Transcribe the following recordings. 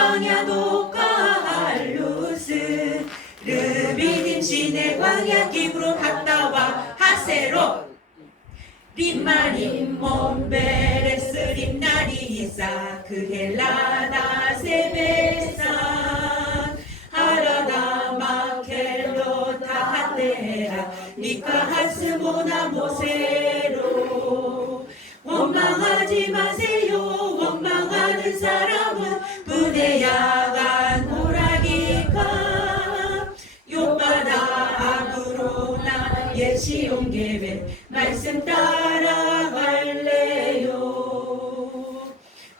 광야 녹화 알루스 르비딤 시내 광야 기브론 학다와 하세롯 림마림 몬베레스 림나리 이사 그헬라나 세베산 하라다 마켈로 타하테라 니카하스모나 모세로 원망하지 마세요. 원망하는 사람은 부대야간 호라기카 요바다 아브로나 예시온 계획 말씀 따라갈래요.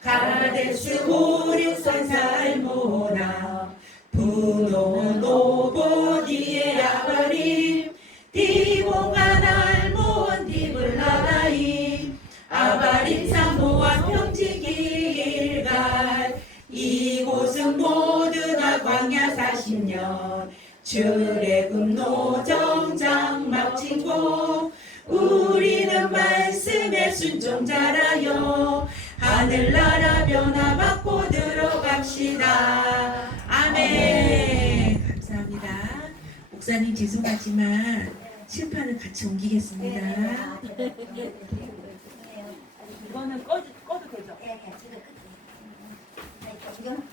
가데스 호르산 살모나 분노 노보디에 아바림 디보가 날몬 디블라다이 아바림 사모와 평지길갈 이곳은 모두 다 광야 40년 출애굽 노정 장막 친구 우리는 말씀에 순종자라요 하늘나라 변화받고 들어갑시다. 아멘. 감사합니다. 목사님 죄송하지만 칠판을 같이 옮기겠습니다. 이거는 꺼도 되죠? 네, 지금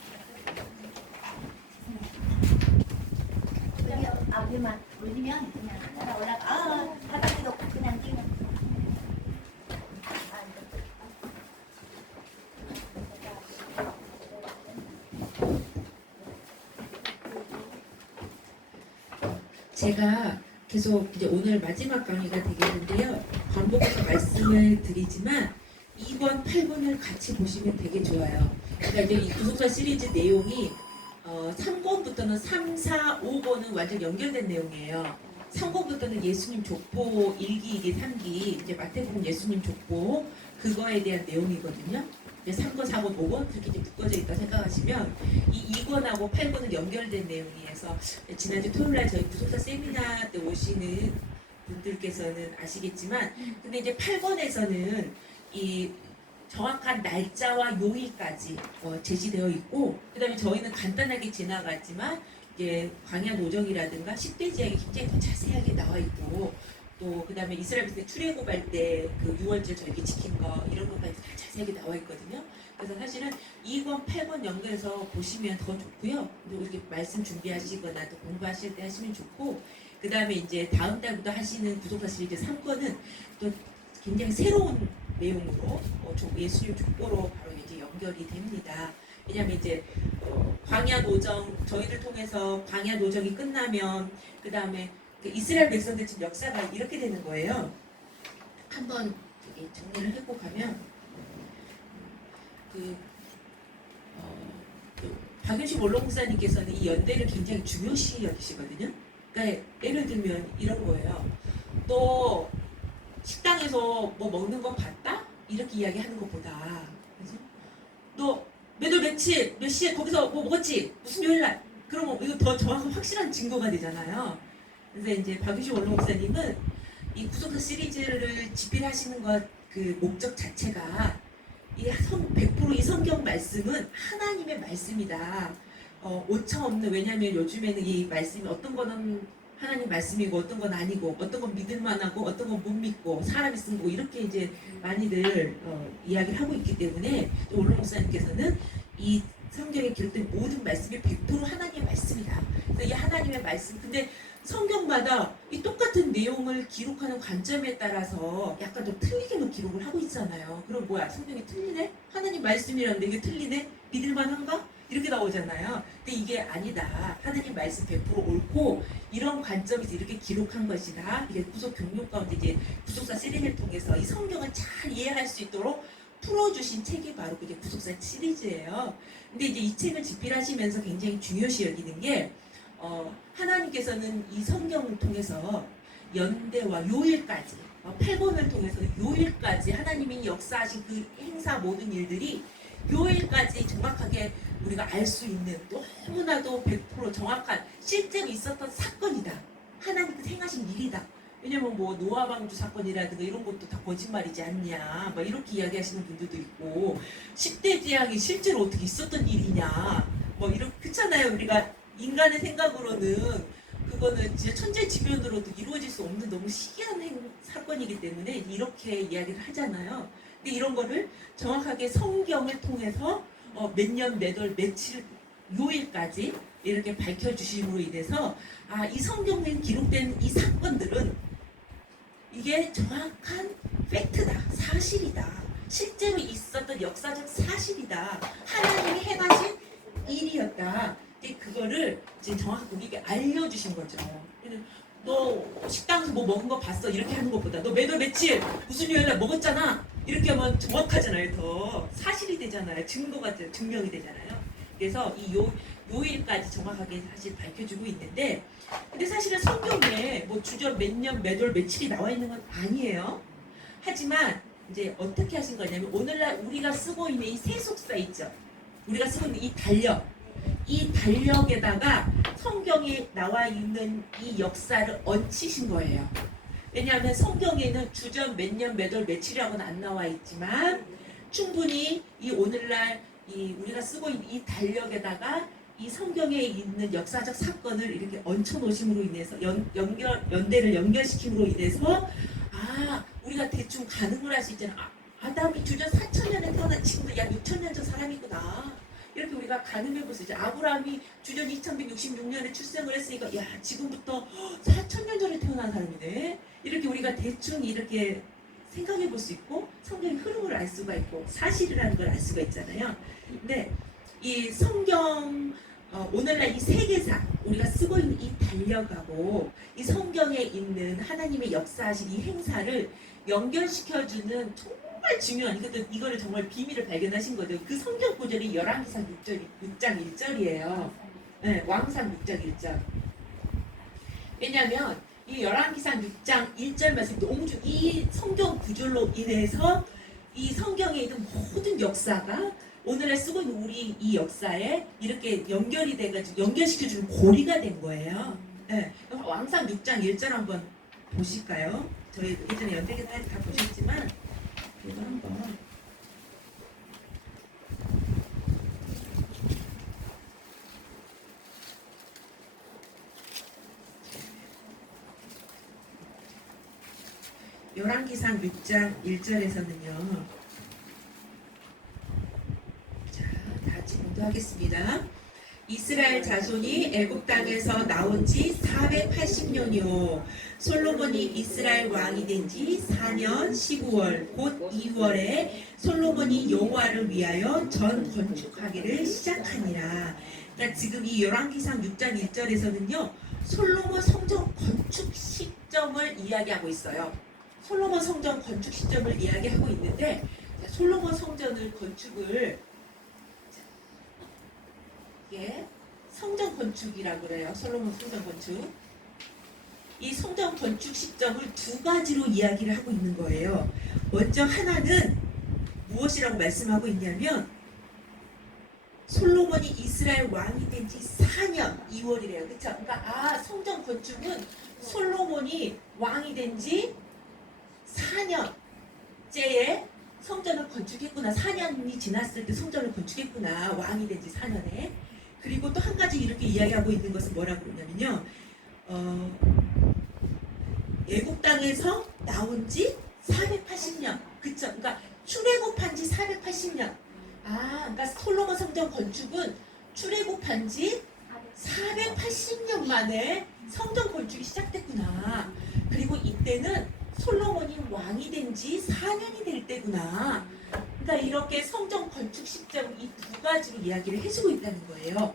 앞에만 올리면 그냥 올라가. 바닥에도 그냥 끼면. 제가 계속 이제 오늘 마지막 강의가 되겠는데요. 반복해서 말씀을 드리지만 2권, 8권을 같이 보시면 되게 좋아요. 그러니까 이제 이 구속사 시리즈 내용이 3권부터는 3, 4, 5권은 완전 연결된 내용이에요. 3권부터는 예수님 족보 1기, 2기, 3기, 이제 마태복음 예수님 족보 그거에 대한 내용이거든요. 3권, 4권, 5권 그렇게 이제 묶어져 있다 생각하시면 이 2권하고 8권은 연결된 내용이어서 지난주 토요일날 저희 구속사 세미나 때 오시는 분들께서는 아시겠지만 근데 이제 8권에서는 이 정확한 날짜와 요일까지 제시되어 있고 그 다음에 저희는 간단하게 지나갔지만 이제 광야 노정이라든가 10대 지역이 굉장히 더 자세하게 나와 있고 또 그 다음에 이스라엘 백성 출애굽할 때 그 6월절 절기 지킨 거 이런 것까지 다 자세하게 나와 있거든요. 그래서 사실은 2권, 8권 연결해서 보시면 더 좋고요. 그리고 이렇게 말씀 준비하시거나 또 공부하실 때 하시면 좋고 그 다음에 이제 다음 달부터 하시는 구속사 시리즈 3권은 또 굉장히 새로운 내용으로 예수님 족보로 바로 이제 연결이 됩니다. 왜냐하면 이제 광야 노정 저희를 통해서 광야 노정이 끝나면 그 다음에 이스라엘 백성들 지금 역사가 이렇게 되는 거예요. 한번 정리를 해보고 가면 박윤식 원로 목사님께서는 이 연대를 굉장히 중요시 여기시거든요. 그러니까 예를 들면 이런 거예요. 너 식당에서 뭐 먹는 거 봤다? 이렇게 이야기하는 것보다 그래서 너 몇월 며칠 몇 시에 거기서 뭐 먹었지? 무슨 요일날? 그러면 이거 더 정확한 확실한 증거가 되잖아요. 그래서 이제 박유신 원로 목사님은 이 구속사 시리즈를 집필하시는 것 그 목적 자체가 100% 이 성경 말씀은 하나님의 말씀이다. 오차 없는 왜냐하면 요즘에는 이 말씀이 어떤 거는 하나님 말씀이고 어떤 건 아니고 어떤 건 믿을만하고 어떤 건 못 믿고 사람이 쓴 거 이렇게 이제 많이들 이야기를 하고 있기 때문에 원로 목사님께서는 이 성경에 기록된 모든 말씀이 100% 하나님의 말씀이다. 그래서 이 하나님의 말씀 근데 성경마다 이 똑같은 내용을 기록하는 관점에 따라서 약간 좀 틀리게만 기록을 하고 있잖아요. 그럼 뭐야 성경이 틀리네? 하나님 말씀이라는데 이게 틀리네? 믿을만한가? 이렇게 나오잖아요. 근데 이게 아니다. 하나님 말씀 100% 옳고 이런 관점에서 이렇게 기록한 것이다. 이게 구속 경륜 가운데 이제 구속사 시리즈를 통해서 이 성경을 잘 이해할 수 있도록 풀어주신 책이 바로 그게 구속사 시리즈예요. 근데 이제 이 책을 집필하시면서 굉장히 중요시 여기는 게 하나님께서는 이 성경을 통해서 연대와 요일까지 8권을 통해서 요일까지 하나님이 역사하신 그 행사 모든 일들이 요일까지 정확하게 우리가 알 수 있는 너무나도 100% 정확한 실제로 있었던 사건이다. 하나님께서 행하신 일이다. 왜냐면 뭐 노아방주 사건이라든가 이런 것도 다 거짓말이지 않냐, 막 이렇게 이야기하시는 분들도 있고 10대 재앙이 실제로 어떻게 있었던 일이냐, 뭐 이렇게 그렇잖아요. 우리가 인간의 생각으로는 그거는 진짜 천재지변으로도 이루어질 수 없는 너무 희귀한 사건이기 때문에 이렇게 이야기를 하잖아요. 근데 이런 거를 정확하게 성경을 통해서 몇 년, 몇 월, 며칠, 요일까지 이렇게 밝혀주심으로 인해서 이 성경에 기록된 이 사건들은 이게 정확한 팩트다, 사실이다, 실제로 있었던 역사적 사실이다, 하나님이 행하신 일이었다. 그거를 이제 정확히 우리에게 알려주신 거죠. 너 식당에서 뭐 먹은 거 봤어? 이렇게 하는 것보다 너 몇 월 며칠 무슨 요일날 먹었잖아, 이렇게 하면 정확하잖아요. 더 사실이 되잖아요. 증거가 증명이 되잖아요. 그래서 이 요일까지 정확하게 사실 밝혀주고 있는데, 근데 사실은 성경에 뭐 주저 몇 년, 몇 월, 며칠이 나와 있는 건 아니에요. 하지만 이제 어떻게 하신 거냐면 오늘날 우리가 쓰고 있는 이 세속사 있죠. 우리가 쓰고 있는 이 달력, 이 달력에다가 성경에 나와 있는 이 역사를 얹히신 거예요. 왜냐하면 성경에는 주전 몇 년, 몇 월, 며칠이라고는 안 나와 있지만 충분히 이 오늘날 이 우리가 쓰고 있는 이 달력에다가 이 성경에 있는 역사적 사건을 이렇게 얹혀 놓으심으로 인해서 연대를 연결시킴으로 인해서 우리가 대충 가늠을 할 수 있잖아. 아담이 주전 4,000년에 태어난 친구, 약 6,000년 전 사람이구나. 이렇게 우리가 가늠해 볼 수 있죠. 아브라함이 주전 2166년에 출생을 했으니까 야 지금부터 4,000년 전에 태어난 사람이네. 이렇게 우리가 대충 이렇게 생각해 볼 수 있고 성경의 흐름을 알 수가 있고 사실이라는 걸 알 수가 있잖아요. 근데 이 성경 오늘날 이 세계사 우리가 쓰고 있는 이 달력하고 이 성경에 있는 하나님의 역사하신 이 행사를 연결시켜주는 정말 중요한 이거를 정말 비밀을 발견하신 거죠. 그 성경 구절이 열왕기상 6장 1절이에요. 네, 왕상 6장 1절. 왜냐하면 이 열왕기상 6장 1절 말씀 너무 이 성경 구절로 인해서 이 성경에 있는 모든 역사가 오늘날 쓰고 있는 우리 이 역사에 이렇게 연결이 돼가지고 연결시켜주는 고리가 된 거예요. 네, 왕상 6장 1절 한번 보실까요? 저희 예전에 연대기사 할 때 다 보셨지만 이거 한번 열왕기상 6장 1절에서는요. 자, 다 같이 공부하겠습니다. 이스라엘 자손이 애굽 땅에서 나온 지 480년이요. 솔로몬이 이스라엘 왕이 된 지 4년 19월 곧 2월에 솔로몬이 여호와를 위하여 전 건축하기를 시작하니라. 그러니까 지금 이 열왕기상 6장 1절에서는요. 솔로몬 성전 건축 시점을 이야기하고 있어요. 솔로몬 성전 건축 시점을 이야기하고 있는데 솔로몬 성전을 건축을 이게 성전 건축이라고 그래요. 솔로몬 성전 건축. 이 성전 건축 시점을 두 가지로 이야기를 하고 있는 거예요. 먼저 하나는 무엇이라고 말씀하고 있냐면 솔로몬이 이스라엘 왕이 된 지 4년 2월이래요. 그쵸? 그러니까 성전 건축은 솔로몬이 왕이 된 지 4년째에 성전을 건축했구나. 4년이 지났을 때 성전을 건축했구나. 왕이 된 지 4년에. 그리고 또 한 가지 이렇게 이야기하고 있는 것은 뭐라고 그러냐면요. 애국 땅에서 나온 지 480년. 그쵸? 그러니까 출애굽한 지 480년. 그러니까 솔로몬 성전 건축은 출애굽한 지 480년 만에 성전 건축이 시작됐구나. 그리고 이때는 솔로몬이 왕이 된 지 4년이 될 때구나. 그러니까 이렇게 성전 건축 시점 이 두 가지로 이야기를 해주고 있다는 거예요.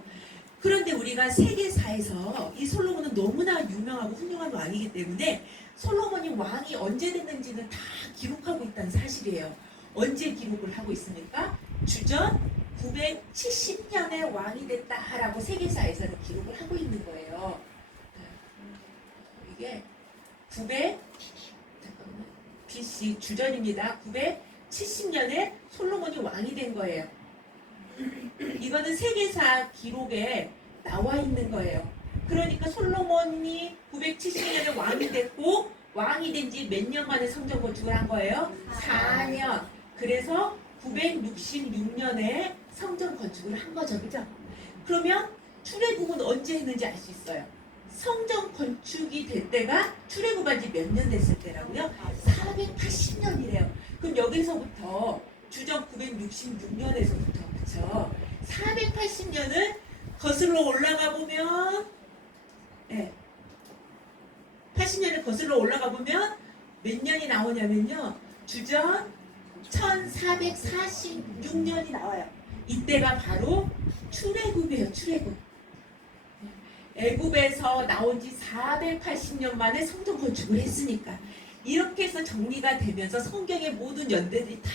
그런데 우리가 세계사에서 이 솔로몬은 너무나 유명하고 훌륭한 왕이기 때문에 솔로몬이 왕이 언제 됐는지는 다 기록하고 있다는 사실이에요. 언제 기록을 하고 있습니까? 주전 970년에 왕이 됐다라고 세계사에서는 기록을 하고 있는 거예요. 이게 900 BC 주전입니다. 970년에 솔로몬이 왕이 된 거예요. 이거는 세계사 기록에 나와 있는 거예요. 그러니까 솔로몬이 970년에 왕이 됐고 왕이 된 지 몇 년 만에 성전 건축을 한 거예요? 4년. 그래서 966년에 성전 건축을 한 거죠. 그죠? 그러면 출애굽은 언제 했는지 알 수 있어요. 성전 건축이 될 때가 출애굽한 지 몇 년 됐을 때라고요? 480년이래요. 그럼 여기서부터 주전 966년에서부터 그쵸? 480년을 거슬러 올라가 보면 네. 80년을 거슬러 올라가 보면 몇 년이 나오냐면요. 주전 1446년이 나와요. 이때가 바로 출애굽이에요. 출애굽. 애굽에서 나온 지 480년 만에 성전 건축을 했으니까 이렇게 해서 정리가 되면서 성경의 모든 연대들이 다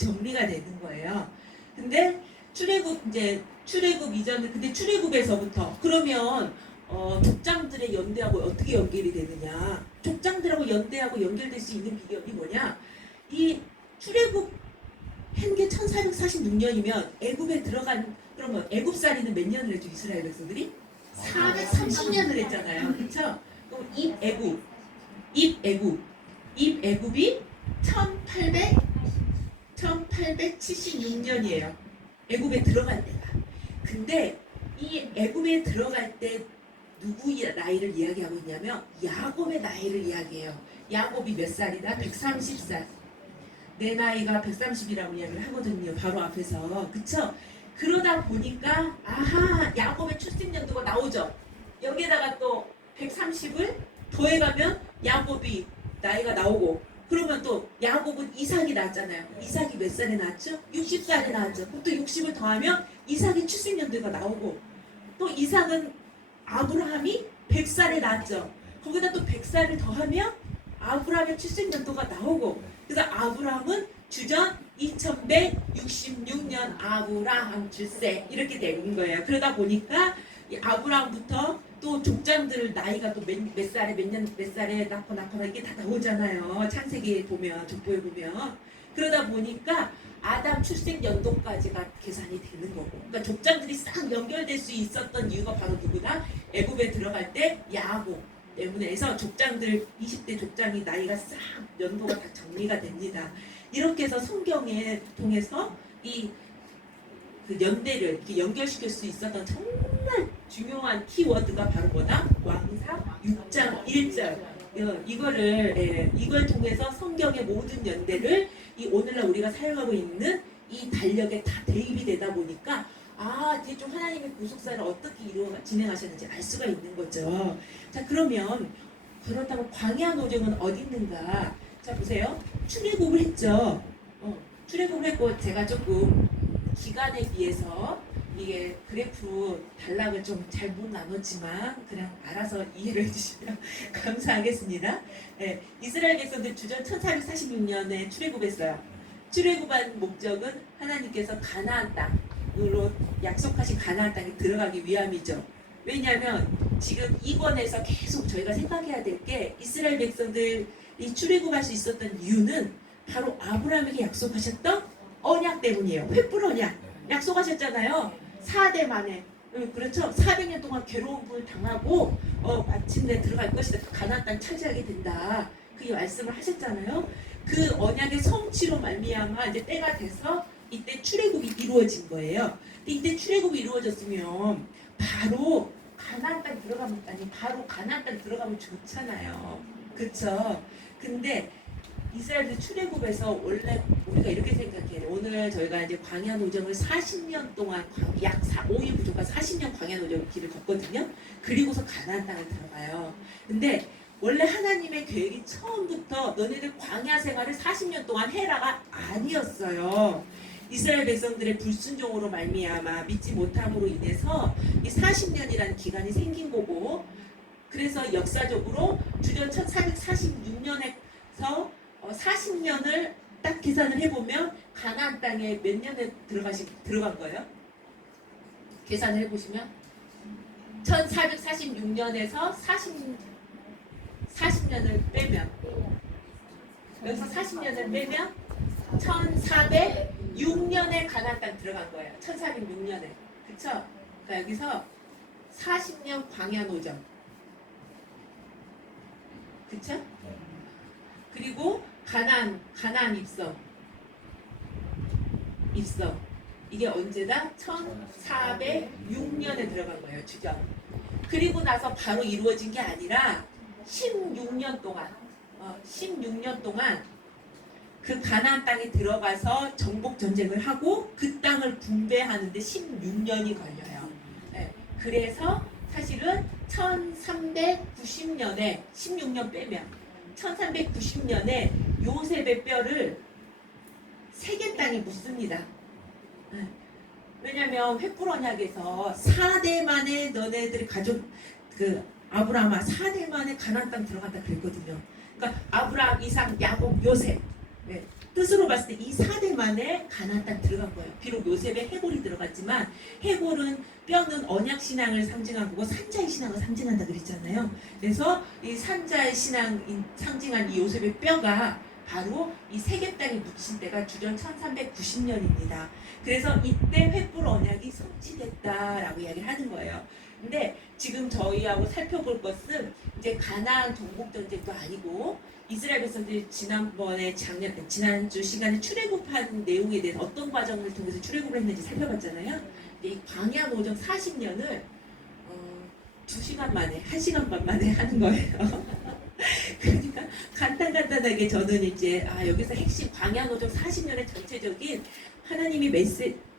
정리가 되는 거예요. 근데 출애굽 이전에 근데 출애굽에서부터 그러면 족장들의 연대하고 어떻게 연결이 되느냐? 족장들하고 연대하고 연결될 수 있는 비결이 뭐냐? 이 출애굽 한 게 1446년이면 애굽에 들어간 그러면 애굽살이는 몇 년을 했죠? 이스라엘 백성들이 430년을 했잖아요. 그렇죠? 그럼 입애굽이 1876년이에요. 애굽에 들어갈 때가. 근데 이 애굽에 들어갈 때 누구의 나이를 이야기하고 있냐면 야곱의 나이를 이야기해요. 야곱이 몇 살이다? 130살. 내 나이가 130이라고 이야기를 하거든요. 바로 앞에서. 그쵸? 그러다 보니까 아하 야곱의 출생 연도가 나오죠. 여기에다가 또 130을 더해가면 야곱이 나이가 나오고 그러면 또 야곱은 이삭이 낳았잖아요. 이삭이 몇 살에 낳았죠? 60살에 낳았죠. 그럼 또 60을 더하면 이삭의 출생 연도가 나오고 또 이삭은 아브라함이 100살에 낳았죠. 거기다 또 100살을 더하면 아브라함의 출생 연도가 나오고 그래서 아브라함은 주전 2166년 아브라함 출세 이렇게 되는 거예요. 그러다 보니까 이 아브라함부터 또 족장들 나이가 또 몇 살에 몇 살에 낳거나 이게 다 나오잖아요. 창세기에 보면 족보에 보면 그러다 보니까 아담 출생 연도까지가 계산이 되는 거고 그러니까 족장들이 싹 연결될 수 있었던 이유가 바로 누구다? 애굽에 들어갈 때 야곱 때문에 해서 족장들 20대 족장이 나이가 싹 연도가 다 정리가 됩니다. 이렇게 해서 성경에 통해서 그 연대를 이렇게 연결시킬 수 있었던 정말 중요한 키워드가 바로 뭐다? 왕사 6장 1절. 이걸 통해서 성경의 모든 연대를 이 오늘날 우리가 사용하고 있는 이 달력에 다 대입이 되다 보니까 이제 좀 하나님의 구속사를 어떻게 진행하셨는지 알 수가 있는 거죠. 자 그러면 그렇다면 광야 노정은 어디 있는가? 자 보세요. 출애굽을 했죠. 출애굽을 했고 제가 조금 기간에 비해서 이게 그래프 단락을 좀 잘 못 나눴지만 그냥 알아서 이해를 해주시면 감사하겠습니다. 네, 이스라엘 백성들 주전 1446년에 출애굽했어요. 출애굽한 목적은 하나님께서 가나안 땅으로 약속하신 가나안 땅에 들어가기 위함이죠. 왜냐하면 지금 이권에서 계속 저희가 생각해야 될 게 이스라엘 백성들이 출애굽할 수 있었던 이유는 바로 아브라함에게 약속하셨던 언약 때문이에요. 횃불 언약 약속하셨잖아요. 4대 만에 그렇죠. 400년 동안 괴로움을 당하고 마침내 들어갈 것이다. 가나안 땅 차지하게 된다. 그 말씀을 하셨잖아요. 그 언약의 성취로 말미암아 이제 때가 돼서 이때 출애굽이 이루어진 거예요. 근데 이때 출애굽이 이루어졌으면 바로 가나안 땅 들어가면 좋잖아요. 그렇죠. 근데 이스라엘의 출애굽에서 원래 우리가 이렇게 생각해요. 오늘 저희가 이제 광야 노정을 40년 동안 약 5일 부족한 40년 광야 노정 길을 걷거든요. 그리고서 가나안 땅을 들어가요. 근데 원래 하나님의 계획이 처음부터 너네들 광야 생활을 40년 동안 해라가 아니었어요. 이스라엘 백성들의 불순종으로 말미암아 믿지 못함으로 인해서 이 40년이라는 기간이 생긴 거고 그래서 역사적으로 주전 1446년에서 40년을 딱 계산을 해보면 가나안 땅에 몇 년에 들어간 거예요? 계산을 해보시면 1446년에서 40년을 빼면 여기서 40년을 빼면 1406년에 가나안 땅 들어간 거예요. 1406년에 그쵸? 그러니까 여기서 40년 광야 노정 그쵸? 그리고 가나안 입성. 이게 언제다? 1406년에 들어간 거예요. 주전. 그리고 나서 바로 이루어진 게 아니라 16년 동안 그 가나안 땅에 들어가서 정복 전쟁을 하고 그 땅을 분배하는데 16년이 걸려요. 네. 그래서 사실은 1390년에 16년 빼면 1390년에 요셉의 뼈를 세계 땅에 묻습니다. 네. 왜냐면 횃불 언약에서 4대 만에 너네들 가족 아브라함아 4대 만에 가나안 땅 들어간다 그랬거든요. 그러니까 아브라함, 이삭, 야곱, 요셉. 네. 뜻으로 봤을 때 이 4대 만에 가나안 땅 들어간 거예요. 비록 요셉의 해골이 들어갔지만 해골은 뼈는 언약 신앙을 상징한 거고 산자의 신앙을 상징한다 그랬잖아요. 그래서 이 산자의 신앙 상징한 이 요셉의 뼈가 바로 이 세계 땅에 묻힌 때가 주전 1390년입니다. 그래서 이때 횃불 언약이 성취됐다라고 이야기를 하는 거예요. 근데 지금 저희하고 살펴볼 것은 이제 가나안 정복 전쟁도 아니고 이스라엘 백성들이 지난주 시간에 출애굽한 내용에 대해서 어떤 과정을 통해서 출애굽을 했는지 살펴봤잖아요. 이 광야 노정 40년을 2시간 만에, 1시간 반 만에 하는 거예요. 그러니까 간단하게 저는 이제 여기서 핵심 광야 노정 40년의 전체적인 하나님이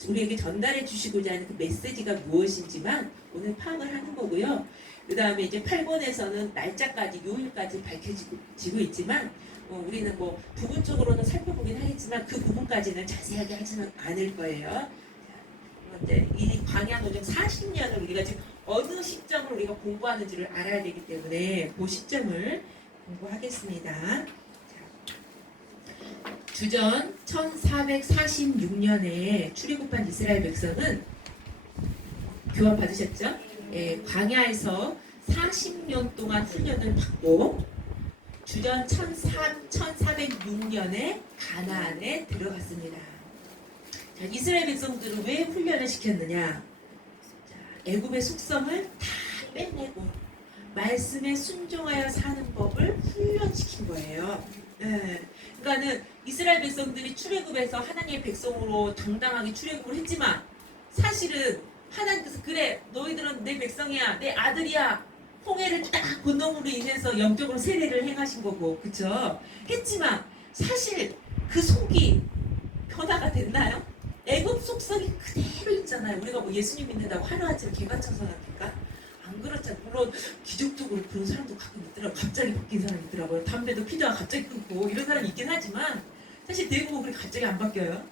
우리에게 전달해 주시고자 하는 그 메시지가 무엇인지만 오늘 파악을 하는 거고요. 그 다음에 이제 8권에서는 날짜까지, 요일까지 밝혀지고 있지만 우리는 뭐 부분적으로는 살펴보긴 하겠지만 그 부분까지는 자세하게 하지는 않을 거예요. 이제 이 광야 노정 40년을 우리가 지금 어느 시점을 우리가 공부하는지를 알아야 되기 때문에 그 시점을 공부하겠습니다. 주전 1446년에 출애굽한 이스라엘 백성은 교환 받으셨죠? 광야에서 40년 동안 훈련을 받고 주전 1406년에 가나안에 들어갔습니다. 자, 이스라엘 백성들은 왜 훈련을 시켰느냐? 애굽의 속성을 다 빼내고 말씀에 순종하여 사는 법을 훈련시킨 거예요. 그러니까는 이스라엘 백성들이 출애굽에서 하나님의 백성으로 당당하게 출애굽을 했지만 사실은 하나님께서 그래 너희들은 내 백성이야 내 아들이야 홍해를 딱 건너므로 인해서 영적으로 세례를 행하신 거고 그쵸? 했지만 사실 그 속이 변화가 됐나요? 애굽 속성이 그대로 있잖아요. 우리가 뭐 예수님 믿는다고 하루아침에 개가천선 합니까? 안 그렇잖아요. 물론 기적적으로 그런 사람도 가끔 있더라고요. 갑자기 바뀐 사람이 있더라고요. 담배도 피다가 갑자기 끊고 이런 사람이 있긴 하지만 사실 대부분 그렇게 갑자기 안 바뀌어요.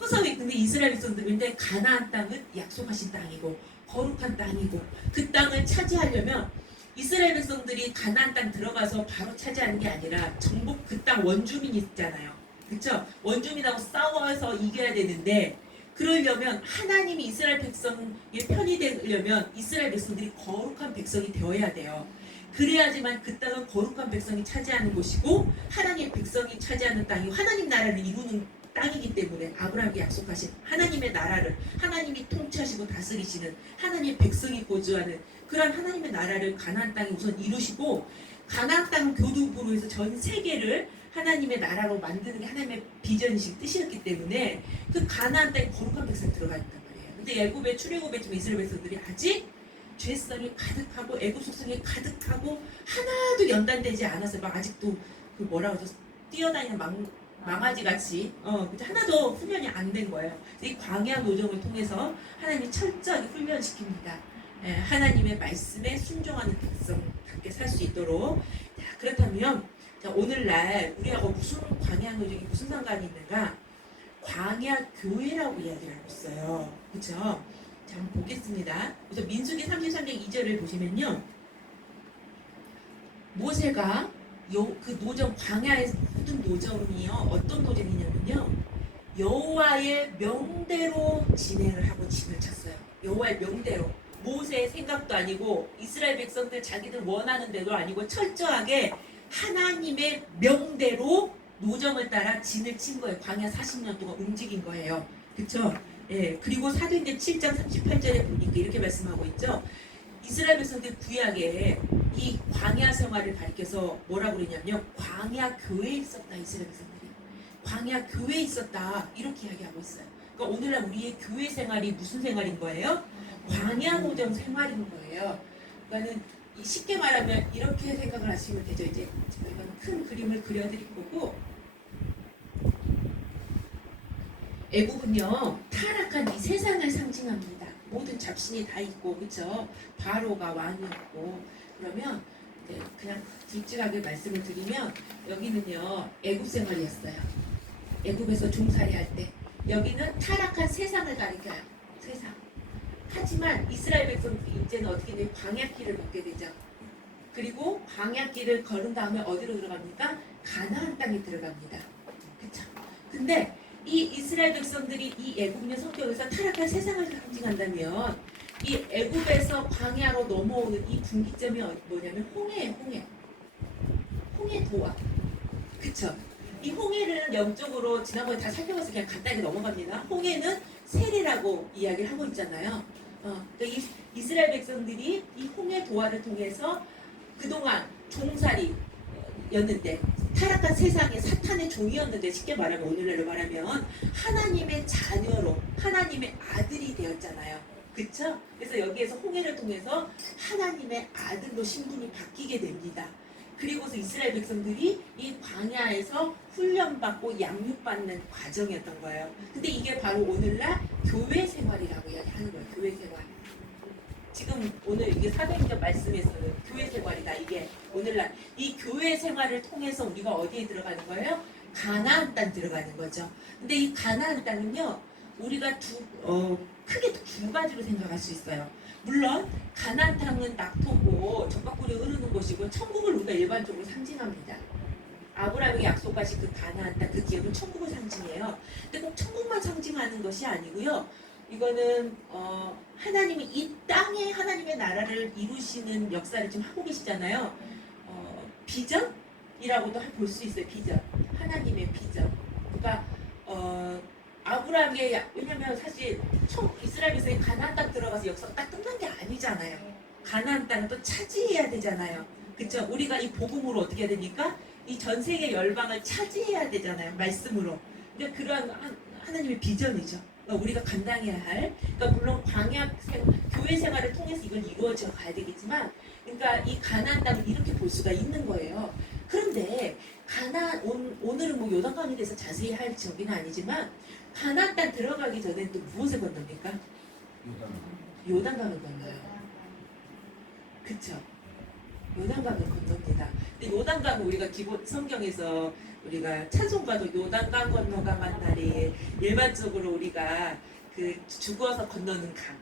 서서히. 근데 이스라엘 백성들인데 가나안 땅은 약속하신 땅이고 거룩한 땅이고 그 땅을 차지하려면 이스라엘 백성들이 가나안 땅 들어가서 바로 차지하는 게 아니라 정복 그 땅 원주민이 있잖아요. 그렇죠? 원주민하고 싸워서 이겨야 되는데 그러려면 하나님이 이스라엘 백성의 편이 되려면 이스라엘 백성들이 거룩한 백성이 되어야 돼요. 그래야지만 그 땅은 거룩한 백성이 차지하는 곳이고 하나님의 백성이 차지하는 땅이 하나님 나라를 이루는 땅이기 때문에 아브라함이 약속하신 하나님의 나라를 하나님이 통치하시고 다스리시는 하나님의 백성이 거주하는 그런 하나님의 나라를 가나안 땅에 우선 이루시고 가나안 땅 교두보로 해서 전 세계를 하나님의 나라로 만드는 게 하나님의 비전이신 뜻이었기 때문에 그 가나안 땅에 거룩한 백성이 들어갔단 말이에요. 근데 애굽의 출애굽에 좀 이스라엘 백성들이 아직 죄성이 가득하고 애굽 속성이 가득하고 하나도 연단되지 않았어요. 막 아직도 그 뭐라고 하죠? 뛰어다니는 망아지 같이 하나도 훈련이 안 된 거예요. 이 광야 노정을 통해서 하나님이 철저하게 훈련시킵니다. 하나님의 말씀에 순종하는 백성답게 살 수 있도록. 자, 그렇다면 자, 오늘날 우리하고 무슨 광야 노정이 무슨 상관이 있는가? 광야 교회라고 이야기를 하고 있어요. 그렇죠? 자, 한번 보겠습니다. 우선 민수기 33장 2절을 보시면요. 모세가 그 노정 광야의 모든 노정이요 어떤 노정이냐면요 여호와의 명대로 진행을 하고 진을 쳤어요. 여호와의 명대로 모세의 생각도 아니고 이스라엘 백성들 자기들 원하는 대로 아니고 철저하게 하나님의 명대로 노정을 따라 진을 친 거예요. 광야 40년 동안 움직인 거예요. 그렇죠? 그리고 사도행전 7장 38절에 보니까 이렇게 말씀하고 있죠. 이스라엘 백성들 구약에 이 광야 생활을 가리켜서 뭐라고 그러냐면요. 광야 교회에 있었다. 이스라엘 백성들이. 광야 교회에 있었다. 이렇게 이야기하고 있어요. 그러니까 오늘날 우리의 교회 생활이 무슨 생활인 거예요? 광야 노정 생활인 거예요. 그러니까는 쉽게 말하면 이렇게 생각을 하시면 되죠. 이제 저희가 큰 그림을 그려드릴 거고, 애굽은요 타락한 이 세상을 상징합니다. 모든 잡신이 다 있고, 그렇죠? 바로가 왕이었고. 그러면 이제 그냥 굵직하게 말씀을 드리면 여기는요 애굽 생활이었어요. 애굽에서 종살이할 때. 여기는 타락한 세상을 가리켜요. 세상. 하지만 이스라엘 백성들이 이제는 어떻게 되면 광야길을 걷게 되죠. 그리고 광야길을 걸은 다음에 어디로 들어갑니까? 가나안 땅에 들어갑니다. 그렇죠? 근데 이 이스라엘 백성들이 이 애굽인의 성격에서 타락한 세상을 상징한다면 이 애굽에서 광야로 넘어오는 이 분기점이 뭐냐면 홍해예요. 홍해 도화. 그쵸? 이 홍해를 영적으로 지난번에 다 살펴봐서 그냥 간단히 넘어갑니다. 홍해는 세례라고 이야기를 하고 있잖아요. 그러니까 이 이스라엘 백성들이 이 홍해 도화를 통해서 그동안 종살이였는데 타락한 세상에 사탄의 종이었는데, 쉽게 말하면 오늘날로 말하면 하나님의 자녀로 하나님의 아들이 되었잖아요. 그쵸? 그래서 여기에서 홍해를 통해서 하나님의 아들로 신분이 바뀌게 됩니다. 그리고서 이스라엘 백성들이 이 광야에서 훈련받고 양육받는 과정이었던 거예요. 근데 이게 바로 오늘날 교회 생활이라고 이야기하는 거예요. 교회 생활. 지금 오늘 이게 사도행전 말씀에서는 교회 생활이다. 이게 오늘날 이 교회 생활을 통해서 우리가 어디에 들어가는 거예요? 가나안 땅 들어가는 거죠. 근데 이 가나안 땅은요, 우리가 크게 두 가지로 생각할 수 있어요. 물론 가나안 땅은 낙토고 적각물이 흐르는 곳이고 천국을 우리가 일반적으로 상징합니다. 아브라함이 약속하신 그 가나안 땅, 그 기업은 천국을 상징해요. 근데 꼭 천국만 상징하는 것이 아니고요. 이거는 하나님이 이 땅에 하나님의 나라를 이루시는 역사를 지금 하고 계시잖아요. 비전이라고도 볼 수 있어요. 비전. 하나님의 비전. 그러니까 아브라함의, 왜냐면 사실 이스라엘 백성이 가나안 땅 들어가서 역사가 딱 끝난 게 아니잖아요. 가나안 땅을 또 차지해야 되잖아요. 그쵸? 우리가 이 복음으로 어떻게 해야 됩니까? 이 전 세계 열방을 차지해야 되잖아요. 말씀으로. 그러니까 그러한 하나님의 비전이죠. 그러니까 우리가 감당해야 할. 그러니까 물론 교회 생활을 통해서 이건 이루어져 가야 되겠지만, 그러니까 이 가나안 땅을 이렇게 볼 수가 있는 거예요. 그런데 오늘은 뭐 요단강에 대해서 자세히 할 적은 아니지만, 가나안 땅 들어가기 전에 또 무엇을 건넙니까? 요단강을 건너요. 그쵸? 요단강을 건넙니다. 근데 요단강은 우리가 기본 성경에서 우리가 찬송가도 요단강 건너가 만나리, 일반적으로 우리가 그 죽어서 건너는 강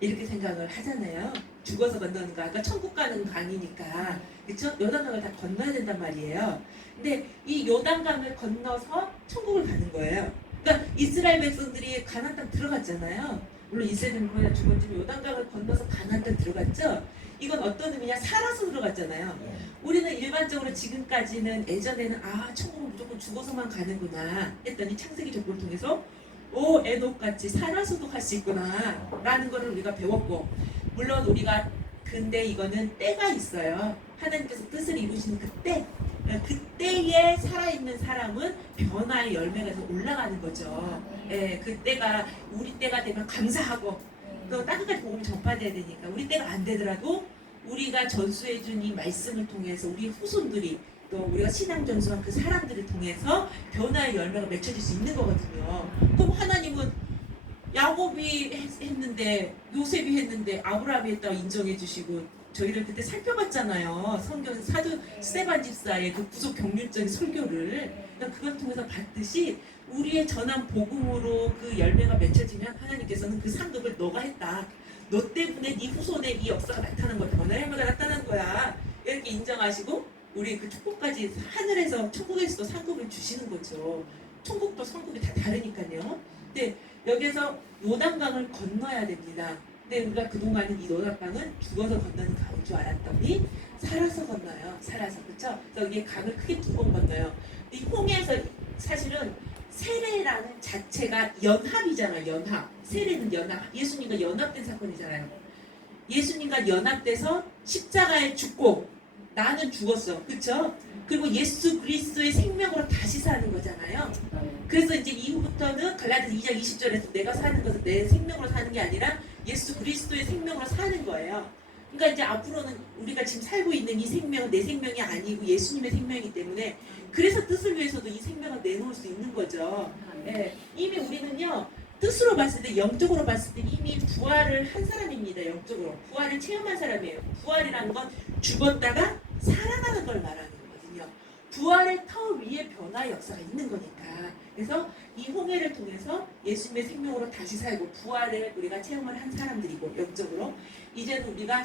이렇게 생각을 하잖아요. 죽어서 건너는 강, 그러니까 천국 가는 강이니까, 그렇죠? 요단강을 다 건너야 된단 말이에요. 근데 이 요단강을 건너서 천국을 가는 거예요. 그러니까 이스라엘 백성들이 가나안 땅 들어갔잖아요. 물론 이스라엘은 거의 다 죽었지만 요단강을 건너서 가나안 땅 들어갔죠. 이건 어떤 의미냐? 살아서 들어갔잖아요. 우리는 일반적으로 지금까지는, 예전에는 천국은 무조건 죽어서만 가는구나 했더니 창세기 족보를 통해서 에녹같이 살아서도 갈 수 있구나 라는 거를 우리가 배웠고, 물론 우리가, 근데 이거는 때가 있어요. 하나님께서 뜻을 이루시는 그때에 살아있는 사람은 변화의 열매가 올라가는 거죠. 그때가 우리 때가 되면 감사하고 또 땅끝까지 복음을 전파돼야 되니까, 우리 때가 안 되더라도 우리가 전수해준 이 말씀을 통해서 우리 후손들이, 또 우리가 신앙 전수한 그 사람들을 통해서 변화의 열매가 맺혀질 수 있는 거거든요. 그럼 하나님은 야곱이 했는데, 요셉이 했는데 아브라함이 했다고 인정해 주시고, 저희를 그때 살펴봤잖아요. 성경 사도 스데반 집사의 그 구속 경륜적인 설교를. 그러니까 그걸 통해서 봤듯이 우리의 전한 복음으로 그 열매가 맺혀지면 하나님께서는 그 상급을 너가 했다. 너 때문에 네 후손의 이 역사가 나타난 거야. 변화의 열매가 나타난 거야. 이렇게 인정하시고 우리 그 축복까지 하늘에서 천국에서도 상급을 주시는 거죠. 천국도 성급이 다 다르니까요. 근데 여기에서 요단강을 건너야 됩니다. 근데 우리가 그동안은 이 요단강은 죽어서 건너는 강인 줄 알았더니 살아서 건너요. 살아서. 그쵸? 그래서 이게 강을 크게 두 번 건너요. 이 홍해에서 사실은 세례라는 자체가 연합이잖아요. 연합. 세례는 연합. 예수님과 연합된 사건이잖아요. 예수님과 연합돼서 십자가에 죽고 나는 죽었어. 그쵸? 그리고 예수 그리스도의 생명으로 다시 사는 거잖아요. 그래서 이제 이후부터는 갈라디아서 2장 20절에서 내가 사는 것은 내 생명으로 사는 게 아니라 예수 그리스도의 생명으로 사는 거예요. 그러니까 이제 앞으로는 우리가 지금 살고 있는 이 생명은 내 생명이 아니고 예수님의 생명이기 때문에 그래서 뜻을 위해서도 이 생명을 내놓을 수 있는 거죠. 예, 이미 우리는요 뜻으로 봤을 때 영적으로 봤을 때 이미 부활을 한 사람입니다. 영적으로 부활을 체험한 사람이에요. 부활이라는 건 죽었다가 살아나는 걸 말하는 거거든요. 부활의 터 위에 변화의 역사가 있는 거니까. 그래서 이 홍해를 통해서 예수님의 생명으로 다시 살고 부활을 우리가 체험을 한 사람들이고 영적으로 이제는 우리가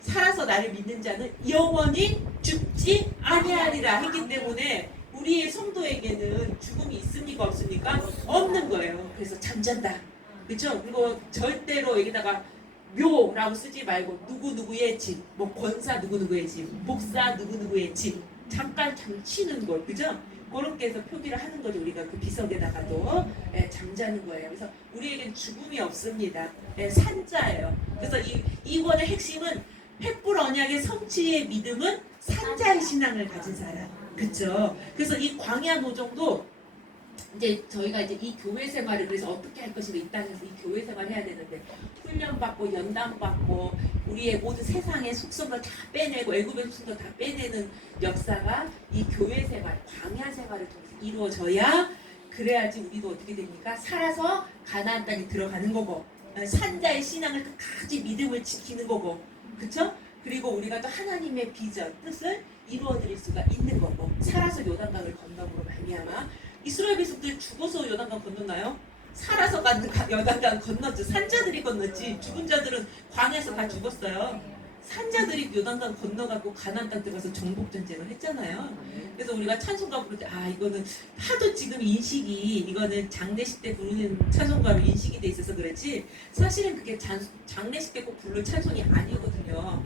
살아서 나를 믿는 자는 영원히 죽지 아니하리라 했기 때문에 우리의 성도에게는 죽음이 있습니까 없습니까? 없는 거예요. 그래서 잠잔다. 그렇죠? 그리고 절대로 여기다가 묘라고 쓰지 말고 누구누구의 집, 뭐 권사 누구누구의 집, 목사 누구누구의 집 잠깐 잠치는 걸 그죠? 그렇게 해서 표기를 하는 거죠. 우리가 그 비석에다가도 잠자는 거예요. 그래서 우리에겐 죽음이 없습니다. 산자예요. 그래서 이 권의 핵심은 횃불 언약의 성취의 믿음은 산자의 신앙을 가진 사람. 그렇죠. 그래서 이 광야 노정도 이제 저희가 이제 이 교회 생활을 그래서 어떻게 할 것인가 이 땅에서 이 교회 생활을 해야 되는데 훈련받고 연단받고 우리의 모든 세상의 속성을 다 빼내고 애굽의 속성을 다 빼내는 역사가 이 교회 생활, 광야 생활을 통해서 이루어져야 그래야지 우리도 어떻게 됩니까? 살아서 가나안 땅에 들어가는 거고 산자의 신앙을 끝까지 믿음을 지키는 거고 그렇죠? 그리고 우리가 또 하나님의 비전, 뜻을 이루어드릴 수가 있는 거고 살아서 요단강을 건너므로 말미암아 이스라엘 백성들 죽어서 요단강 건넜나요? 살아서 요단강 건넜죠. 산자들이 건넜지 죽은 자들은 광야에서 다 죽었어요. 산자들이 요단강 건너가고 가나안 땅 들어가서 정복 전쟁을 했잖아요. 그래서 우리가 찬송가 부를 때 이거는 하도 지금 인식이 이거는 장례식 때 부르는 찬송가로 인식이 돼 있어서 그렇지 사실은 그게 장례식 때 꼭 부를 찬송이 아니거든요.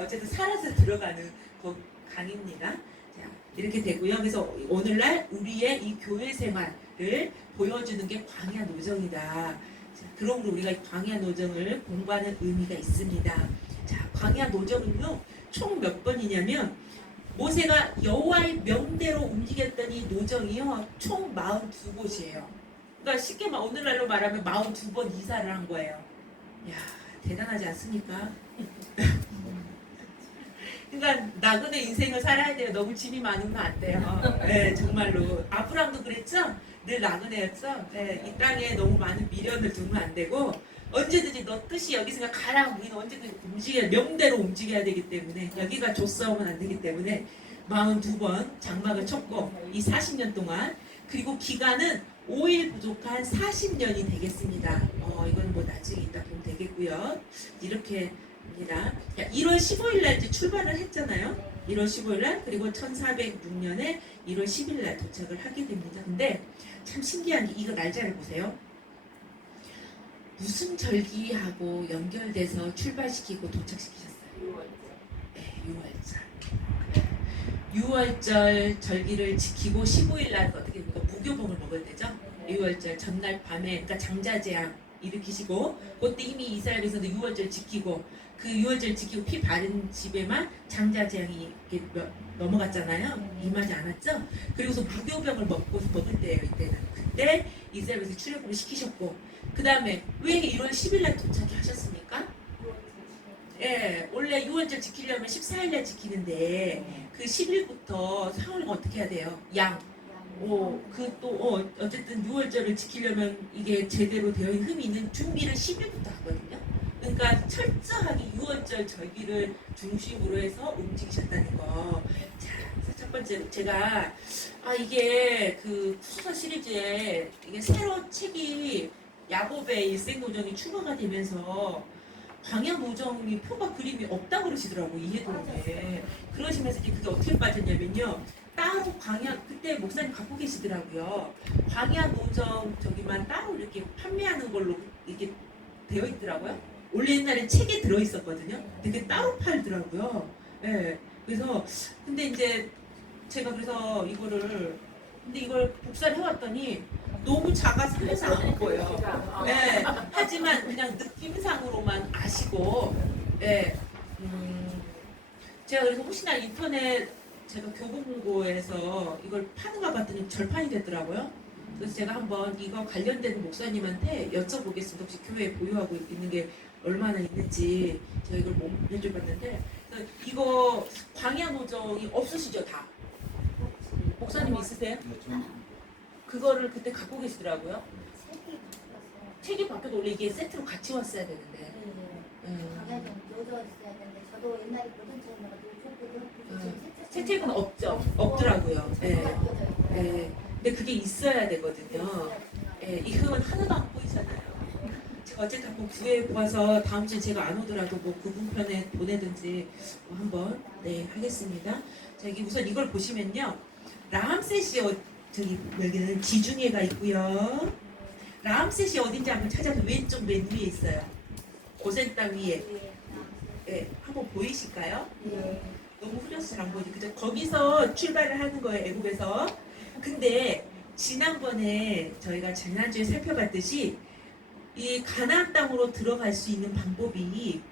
어쨌든 살아서 들어가는 그 강입니다. 자, 이렇게 되고요. 그래서 오늘날 우리의 이 교회 생활을 보여주는 게 광야 노정이다. 그러므로 우리가 이 광야 노정을 공부하는 의미가 있습니다. 자, 광야 노정은요 총 몇 번이냐면 모세가 여호와의 명대로 움직였던 이 노정이요 총 42곳이에요. 그러니까 쉽게 오늘날로 말하면 42번 이사를 한 거예요. 야 대단하지 않습니까? 그러니까 나그네 인생을 살아야 돼요. 너무 짐이 많으면 안 돼요. 네, 정말로 아브라함도 그랬죠? 늘 나그네였죠. 네, 이 땅에 너무 많은 미련을 두면 안 되고 언제든지 너 뜻이 여기서 가라. 우리는 언제든지 명대로 움직여야 되기 때문에 여기가 조싸우면 안 되기 때문에 42번 장막을 쳤고 이 40년 동안 그리고 기간은 5일 부족한 40년이 되겠습니다. 이건 뭐 나중에 이따 보면 되겠고요. 이렇게 입니다. 1월 15일 날 이제 출발을 했잖아요. 1월 15일 날 그리고 1406년에 1월 10일 날 도착을 하게 됩니다. 근데 참 신기한 게 이거 날짜를 보세요. 무슨 절기하고 연결돼서 출발시키고 도착시키셨어요? 네, 6월절. 6월절 절기를 지키고 15일 날 어떻게 됩니까? 무교봉을 먹어야 되죠? 6월절 전날 밤에 그러니까 장자재앙 일으키시고 그때 이미 이스라엘에서도 6월절 지키고 그 6월절 지키고 피 바른 집에만 장자재앙이 이렇게 넘어갔잖아요. 임하지 않았죠? 그리고서 무교병을 먹을 때예요. 이때는 그때 이스라엘에서 출애굽을 시키셨고 그 다음에 왜 1월 10일 날 도착을 하셨습니까? 예, 원래 6월절 지키려면 14일 날 지키는데 그 10일부터 사흘 어떻게 해야 돼요? 양. 어쨌든 6월절을 지키려면 이게 제대로 되어 있는 흠이 있는 준비를 10일부터 하거든요. 그러니까 철저하게 6월절 절기를 중심으로 해서 움직이셨다는 거. 자, 첫 번째로 제가 이게 그 쿠스사 시리즈에 이게 새로 책이 야곱의 일생노정이 추가가 되면서 광야 노정이 표가 그림이 없다 그러시더라고 이해도에. 그러시면서 이제 그게 어떻게 빠졌냐면요. 따로 광야 그때 목사님 갖고 계시더라고요. 광야 노정 저기만 따로 이렇게 판매하는 걸로 이렇게 되어 있더라고요. 원래 옛날에 책에 들어 있었거든요. 되게 따로 팔더라고요. 예. 그래서 근데 이제 제가 그래서 이걸 복사를 해왔더니 너무 작아서 그래서 안 보여요. 네, 하지만 그냥 느낌상으로만 아시고, 네, 제가 그래서 혹시나 인터넷 제가 교보문고에서 이걸 파는가 봤더니 절판이 됐더라고요. 그래서 제가 한번 이거 관련된 목사님한테 여쭤보겠습니다. 혹시 교회에 보유하고 있는 게 얼마나 있는지 제가 이걸 못 여쭤봤는데, 이거 광야 노정이 없으시죠 다? 목사님 있으세요? 그거를 그때 갖고 계시더라고요. 책이 바뀌어도 원래 이게 세트로 같이 왔어야 되는데. 가게 좀 넣어져 있어야 되는데 저도 옛날에 보던 책이라서 줬거든요. 새 책은 없더라고요. 네. 근데 그게 있어야 되거든요. 이건 하나도 안 보이잖아요. 제가 어쨌든 한번 구해봐서 다음 주에 제가 안 오더라도 뭐 구분편에 보내든지 뭐 한번 하겠습니다. 자, 여기 우선 이걸 보시면요. 라암셋이 저기 여기는 지중해가 있고요. 라암셋이 어딘지 한번 찾아서 왼쪽 맨 위에 있어요. 고센 땅 위에. 한번 보이실까요? 너무 흐려서 잘 안 보이지. 그죠? 거기서 출발을 하는 거예요, 애국에서. 근데 지난번에 저희가 지난주에 살펴봤듯이 이 가나안 땅으로 들어갈 수 있는 방법이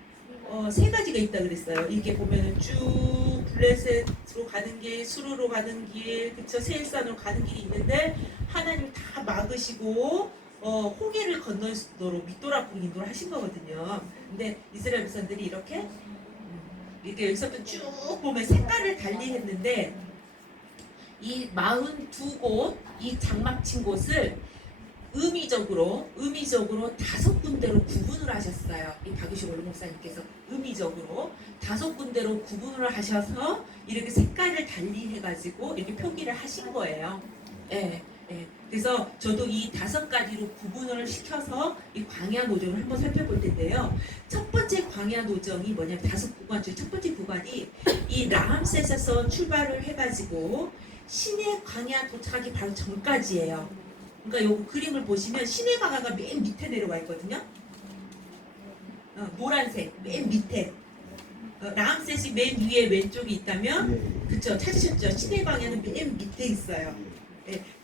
세 가지가 있다 그랬어요. 이렇게 보면은 쭉 블레셋으로 가는 길, 수르로 가는 길, 그쵸? 세일산으로 가는 길이 있는데 하나님 다 막으시고 홍해를 건너도록 밑도락으로 인도를 하신 거거든요. 근데 이스라엘 백성들이 이렇게 여기서부터 쭉 보면 색깔을 달리 했는데 이 42곳 이 장막 친 곳을 의미적으로 5군데로 구분을 하셨어요. 이 박유식 원로 목사님께서 의미적으로 5군데로 구분을 하셔서 이렇게 색깔을 달리 해가지고 이렇게 표기를 하신 거예요. 그래서 저도 이 5가지로 구분을 시켜서 이 광야 노정을 한번 살펴볼 텐데요. 첫 번째 광야 노정이 뭐냐면 5구간 중에 첫 번째 구간이 이 라암셋에서 출발을 해가지고 시내 광야 도착하기 바로 전까지예요. 그러니까 요 그림을 보시면 시내 광야가 맨 밑에 내려와 있거든요. 노란색 맨 밑에. 라암셋이 맨 위에 왼쪽이 있다면, 그쵸? 찾으셨죠? 시내 광야는 맨 밑에 있어요.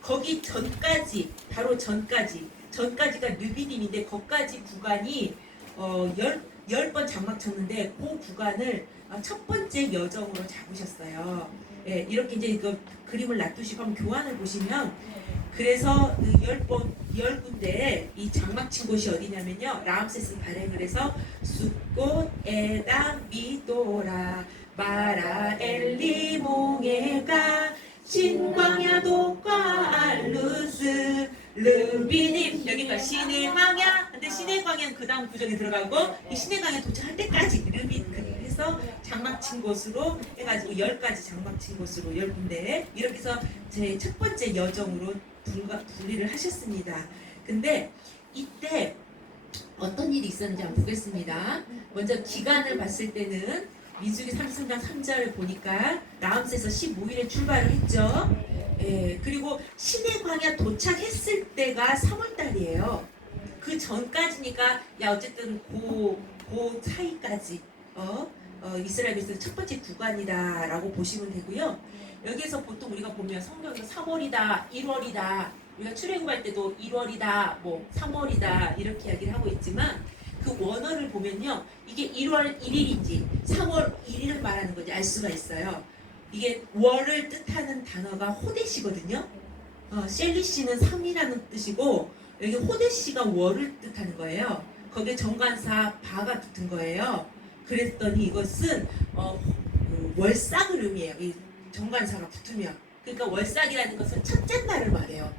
거기 전까지, 바로 전까지가 르비딤인데 거기까지 구간이 10번 장막 쳤는데 그 구간을 첫 번째 여정으로 잡으셨어요. 이렇게 이제 그 그림을 놔두시고 한번 교환을 보시면, 그래서 그 10군데에 이 장막 친 곳이 어디냐면요. 라암셋을 발행을 해서 숫꽃, 에담, 미도라, 마라, 엘리, 몽에가, 신광야, 독과, 알루스, 르비딤. 여기가 시내 광야. 근데 시내 광야는 그 다음 구절에 들어가고 이 시내 광야 도착할 때까지 르비딤 해서 장막 친 곳으로 해가지고 10가지 장막 친 곳으로 10군데 이렇게 해서 제 첫 번째 여정으로 분리를 하셨습니다. 근데 이때 어떤 일이 있었는지 한번 보겠습니다. 먼저 기간을 봤을 때는 민수기 33장 3절을 보니까 라암셋에서 15일에 출발을 했죠. 그리고 시내 광야 도착했을 때가 3월달이에요. 그 전까지니까 어쨌든 그 사이까지 이스라엘에서 첫 번째 구간이다라고 보시면 되고요. 여기에서 보통 우리가 보면 성경에서 3월이다, 1월이다, 우리가 출애굽할 때도 1월이다, 뭐 3월이다 이렇게 이야기를 하고 있지만 그 원어를 보면요, 이게 1월 1일인지 3월 1일을 말하는 건지 알 수가 있어요. 이게 월을 뜻하는 단어가 호데시거든요. 셀리시는 3이라는 뜻이고 여기 호데시가 월을 뜻하는 거예요. 거기에 정관사 바가 붙은 거예요. 그랬더니 이것은 그 월삭을 의미해요. 이 정관사가 붙으면. 그러니까 월삭이라는 것은 첫째 날을 말해요.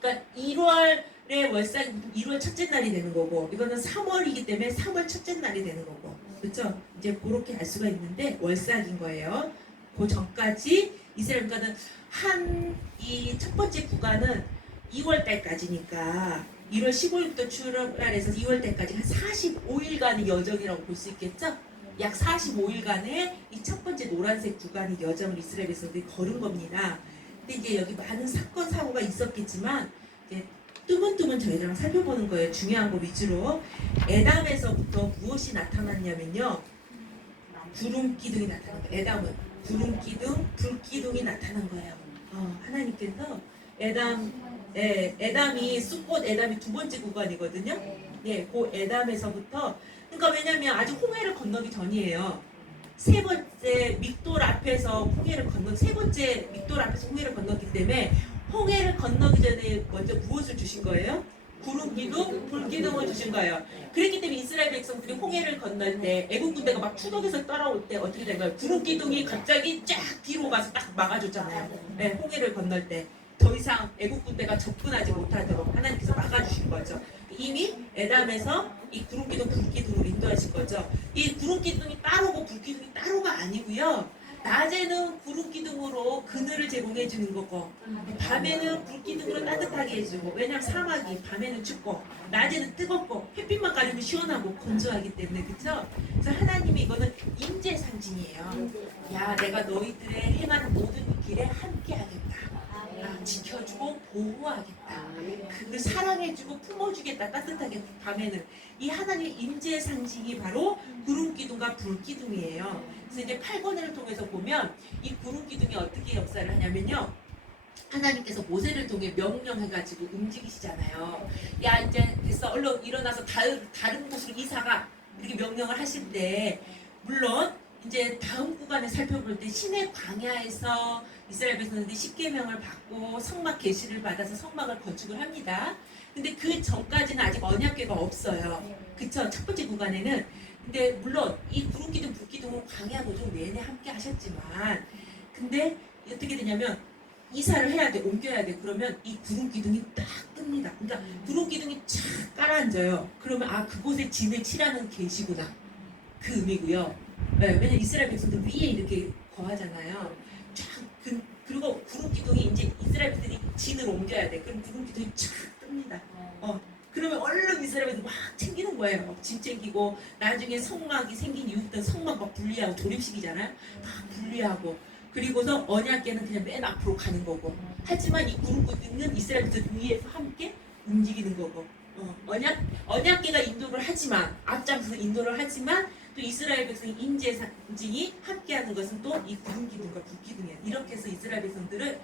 그러니까 1월에 월삭 1월 첫째 날이 되는 거고, 이거는 3월이기 때문에 3월 첫째 날이 되는 거고, 그렇죠? 이제 그렇게 알 수가 있는데 월삭인 거예요. 그 전까지 이스라엘 국가는 이 첫 번째 구간은 2월 달까지니까 1월 15일부터 출발해서 2월 달까지 한 45일간의 여정이라고 볼 수 있겠죠? 약 45일간의 이 첫 번째 노란색 구간의 여정을 이스라엘에서 걸은 겁니다. 근데 이제 여기 많은 사건 사고가 있었겠지만 이제 뜨문뜨문 저희랑 살펴보는 거예요. 중요한 거 위주로. 에담에서부터 무엇이 나타났냐면요, 구름 기둥이 나타난 거예요. 에담은 구름 기둥, 불 기둥이 나타난 거예요. 하나님께서 에담 예, 에담이 숫꽃 에담이 두 번째 구간이거든요. 네. 예, 그 에담에서부터 그러니까 왜냐면 아직 홍해를 건너기 전이에요. 세 번째 믹돌 앞에서 홍해를 건너 세 번째 믹돌 앞에서 홍해를 건넜기 때문에 홍해를 건너기 전에 먼저 무엇을 주신 거예요? 구름 기둥, 불 기둥을 주신 거예요. 그렇기 때문에 이스라엘 백성들이 홍해를 건널 때 애국 군대가 막 추격해서 따라올 때 어떻게 된 거예요? 구름 기둥이 갑자기 쫙 뒤로 가서 딱 막아줬잖아요. 네, 홍해를 건널 때 더 이상 애국 군대가 접근하지 못하도록 하나님께서 막아주신 거죠. 이미 에담에서 이 구름 기둥, 불 기둥으로 인도하신 거죠. 이 구름 기둥이 따로고 불 기둥이 따로가 아니고요. 낮에는 구름 기둥으로 그늘을 제공해 주는 거고 밤에는 불 기둥으로 따뜻하게 해주고 왜냐면 사막이 밤에는 춥고 낮에는 뜨겁고 햇빛만 가리면 시원하고 건조하기 때문에 그쵸? 그래서 하나님이 이거는 임재 상징이에요. 야 내가 너희들의 행하는 모든 길에 함께 하겠다. 지켜주고 보호하겠다. 그를 사랑해주고 품어주겠다. 따뜻하게 밤에는 이 하나님의 임재의 상징이 바로 구름 기둥과 불 기둥이에요. 그래서 이제 8권을 통해서 보면 이 구름 기둥이 어떻게 역사를 하냐면요. 하나님께서 모세를 통해 명령해가지고 움직이시잖아요. 야 이제 됐어 얼른 일어나서 다른 곳으로 이사가 이렇게 명령을 하실 때 물론 이제 다음 구간에 살펴볼 때 신의 광야에서 이스라엘 백성들이 십계명을 받고 성막 계시를 받아서 성막을 건축을 합니다. 근데 그 전까지는 아직 언약궤가 없어요. 그쵸? 첫 번째 구간에는 근데 물론 이 구름 기둥 불 기둥은 광야 도중 내내 함께 하셨지만 근데 어떻게 되냐면 이사를 해야 돼 옮겨야 돼 그러면 이 구름 기둥이 딱 뜹니다. 그러니까 구름 기둥이 쫙 깔아앉아요. 그러면 아 그곳에 진을 치라는 계시구나 그 의미고요. 네, 왜냐면 이스라엘 백성들 위에 이렇게 거하잖아요. 쫙 그리고 구름 기둥이 이제 이스라엘 백성들이 진을 옮겨야 돼. 그럼 구름 기둥이 쫙 뜹니다. 그러면 얼른 이스라엘 백성들 막 챙기는 거예요. 막 짐 챙기고 나중에 성막이 생긴 이후부터 성막 막 분리하고 조립식이잖아요. 막 분리하고 그리고서 언약궤는 그냥 맨 앞으로 가는 거고. 하지만 이 구름 기둥은 이스라엘 백성들 위에서 함께 움직이는 거고. 언약궤가 인도를 하지만 앞장서서 인도를 하지만 또 이스라엘 백성의 임재 상징이 함께하는 것은 또 이 구름 기둥과 불 기둥이에요. 이렇게 해서 이스라엘 백성들을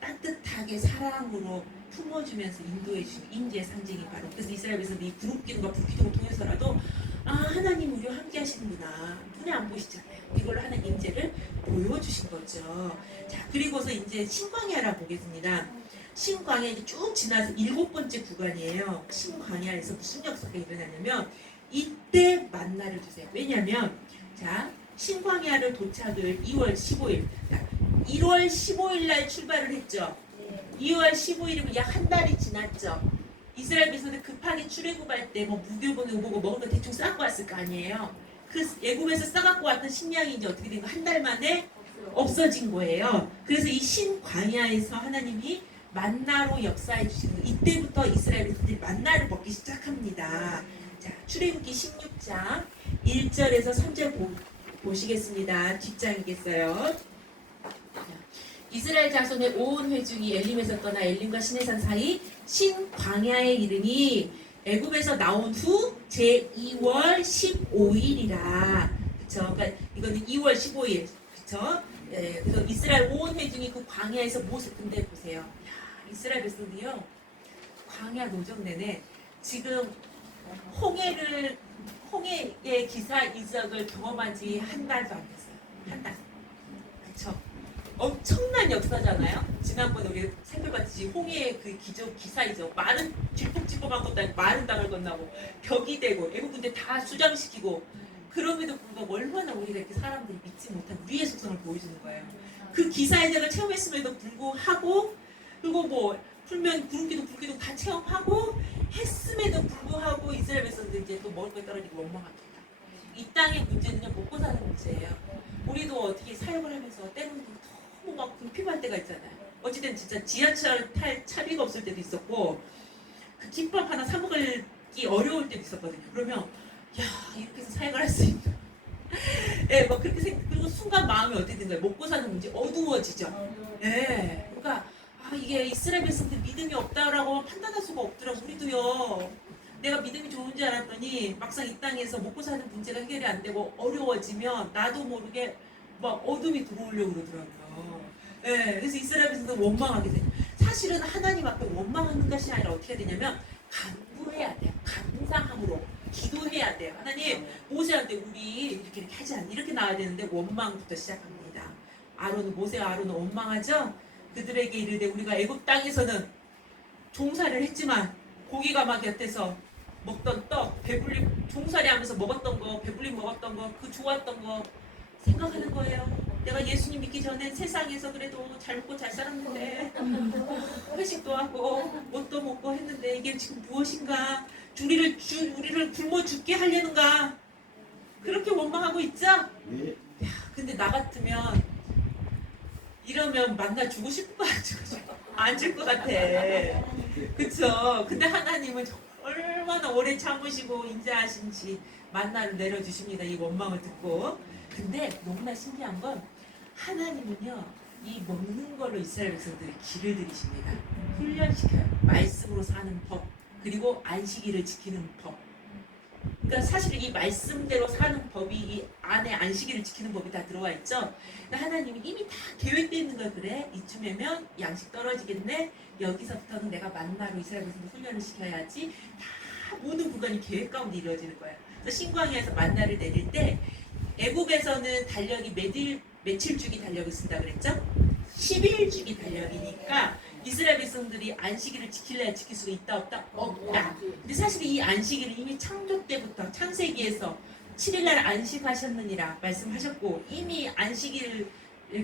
따뜻하게 사랑으로 품어주면서 인도해주는 임재 상징이 바로 그래서 이스라엘 백성들이 이 구름 기둥과 불 기둥을 통해서라도 아 하나님 우리와 함께하시는구나 눈에 안 보이시잖아요. 이걸로 하나님 임재를 보여주신 거죠. 자 그리고서 이제 신광야라 보겠습니다. 신광야 이제 쭉 지나서 7번째 구간이에요. 신광야에서 무슨 역사가 일어나냐면 이때 만나를 주세요. 왜냐면 자 신광야를 도착을 2월 15일 1월 15일 날 출발을 했죠. 2월 15일이면 약 한 달이 지났죠. 이스라엘 백성들 급하게 출애굽할 때 뭐 무교 보내고 뭐고 먹을 거 대충 싸고 왔을 거 아니에요. 그 애굽에서 싸갖고 왔던 식량이 이제 어떻게 된 거 한 달 만에 없어진 거예요. 그래서 이 신광야에서 하나님이 만나로 역사해 주시는 거예요. 이때부터 이스라엘 백성들이 만나를 먹기 시작합니다. 자, 출애굽기 16장 1절에서 3절 보시겠습니다. 뒷장이겠어요. 이스라엘 자손의 온 회중이 엘림에서 떠나 엘림과 시내산 사이 신광야에 이르니 애굽에서 나온 후 제2월 15일이라. 그쵸? 그러니까 이거는 2월 15일. 그쵸? 예, 그래서 이스라엘 온 회중이 그 광야에서 모습 근데 보세요. 야, 이스라엘 백성들이요. 광야 노정 내내 지금 홍해의 기사 이적을 경험한 지 한 달도 안 됐어요. 한 달. 그쵸? 엄청난 역사잖아요. 지난번에 우리 살펴봤듯이 홍해의 그 기사 이적 말은 질퍽질퍽한 것도 아니고 마른 땅을 건너고 벽이 되고 애국 군대 다 수장시키고 그럼에도 불구하고 얼마나 우리가 이렇게 사람들이 믿지 못한 우리의 속성을 보여주는 거예요. 그 기사 이적을 체험했음에도 불구하고 그리고 뭐 풀면 구름기둥 불기둥 다 체험하고 했음에도 불구하고 이스라엘 백성들 이제 또 먹을 거 떨어지고 원망합니다. 이 땅의 문제는요 먹고 사는 문제예요. 우리도 어떻게 사역을 하면서 때로는 너무 막 궁핍할 때가 있잖아요. 어쨌든 진짜 지하철 탈 차비가 없을 때도 있었고 그 김밥 하나 사 먹기 어려울 때도 있었거든요. 그러면 야 이렇게 해서 사역을 할 수 있나? 예, 막 그렇게 그리고 순간 마음이 어떻게 된 거예요? 먹고 사는 문제 어두워지죠. 예, 그러니까 아 이게 이스라엘 백성들 믿음이 없다라고 판단할 수가 없더라고. 우리도요. 내가 믿음이 좋은 줄 알았더니 막상 이 땅에서 먹고 사는 문제가 해결이 안 되고 어려워지면 나도 모르게 막 어둠이 들어오려고 그러더라고요. 예, 그래서 이스라엘 백성들 원망하게 돼요. 사실은 하나님 앞에 원망하는 것이 아니라 어떻게 해야 되냐면 간구해야 돼요. 감사함으로 기도해야 돼요. 하나님 모세한테 우리 이렇게 하지 않니? 이렇게 나와야 되는데 원망부터 시작합니다. 모세와 아론은 원망하죠. 그들에게 이르되 우리가 애굽 땅에서는 종살이를 했지만 고기가 막 곁에서 먹던 떡, 배불리 종살이 하면서 먹었던 거, 배불리 먹었던 거, 그 좋았던 거 생각하는 거예요. 내가 예수님 믿기 전에 세상에서 그래도 잘 먹고 잘 살았는데 회식도 하고 옷도 먹고 했는데 이게 지금 무엇인가? 우리를 굶어 죽게 하려는가? 그렇게 원망하고 있죠? 네. 야, 근데 나 같으면 이러면 만나 주고 싶을 것 같아. 안 줄 것 같아. 그쵸? 근데 하나님은 얼마나 오래 참으시고 인자하신지 만나를 내려주십니다. 이 원망을 듣고. 근데 너무나 신기한 건 하나님은요, 이 먹는 걸로 이스라엘 백성들이 길을 들이십니다. 훈련시켜요. 말씀으로 사는 법, 그리고 안식일을 지키는 법. 그러니까 사실 이 말씀대로 사는 법이 이 안에 안식일을 지키는 법이 다 들어와 있죠. 그러니까 하나님이 이미 다 계획되어 있는 걸 그래. 이쯤이면 양식 떨어지겠네. 여기서부터는 내가 만나로 이스라엘 백성들 훈련을 시켜야지. 다 모든 구간이 계획 가운데 이루어지는 거예요. 그래서 신광야에서 만나를 내릴 때 애굽에서는 달력이 며칠 주기 달력을 쓴다 그랬죠? 11주기 달력이니까 이스라엘 백성들이 안식일을 지킬래야 지킬 수가 있다 없다? 없다. 근데 사실 이 안식일을 이미 창조 때부터 창세기에서 7일날 안식하셨느니라 말씀하셨고 이미 안식일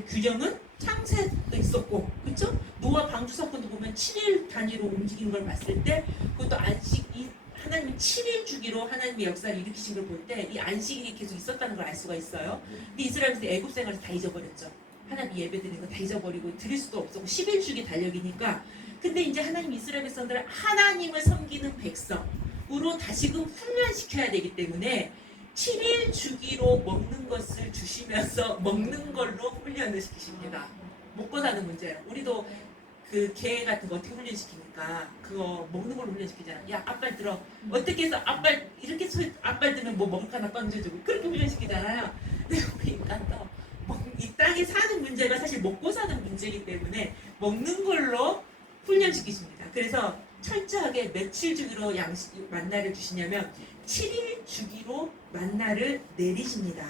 규정은 창세도 있었고 그렇죠? 노아 방주 사건도 보면 7일 단위로 움직이는 걸 봤을 때 그것도 하나님이 7일 주기로 하나님의 역사를 일으키신 걸 볼 때 이 안식일이 계속 있었다는 걸 알 수가 있어요. 근데 이스라엘 백성이 애굽 생활을 다 잊어버렸죠. 하나님 예배 드리는 거 다 잊어버리고 드릴 수도 없었고 11주기 달력이니까. 근데 이제 하나님 이스라엘 백성들은 하나님을 섬기는 백성으로 다시금 훈련시켜야 되기 때문에 7일 주기로 먹는 것을 주시면서 먹는 걸로 훈련을 시키십니다. 먹고 사는 문제예요. 우리도 그 개 같은 거 어떻게 훈련시키니까 그거 먹는 걸로 훈련시키잖아. 야 앞발 들어. 어떻게 해서 앞발 이렇게 앞발 들면 뭐 먹을 거 하나 던져주고 그렇게 훈련시키잖아요. 근데 우리 인간도 이 땅에 사는 문제가 사실 먹고 사는 문제이기 때문에 먹는 걸로 훈련시키십니다. 그래서 철저하게 며칠 주기로 만나를 주시냐면 7일 주기로 만나를 내리십니다.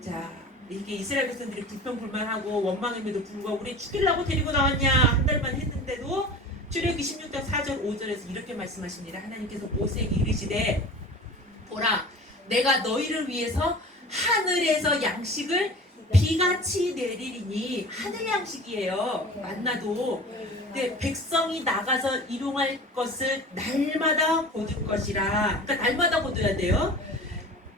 자, 이렇게 이스라엘 백성들이 불평불만하고 원망임에도 불구하고 우리 죽이려고 데리고 나왔냐 한 달만 했는데도 출애굽기 16장 4절 5절에서 이렇게 말씀하십니다. 하나님께서 모세에게 이르시되 보라 내가 너희를 위해서 하늘에서 양식을 비같이 내리리니 하늘 양식이에요. 만나도. 근데 백성이 나가서 일용할 것을 날마다 거둘 것이라. 그러니까 날마다 거둬야 돼요.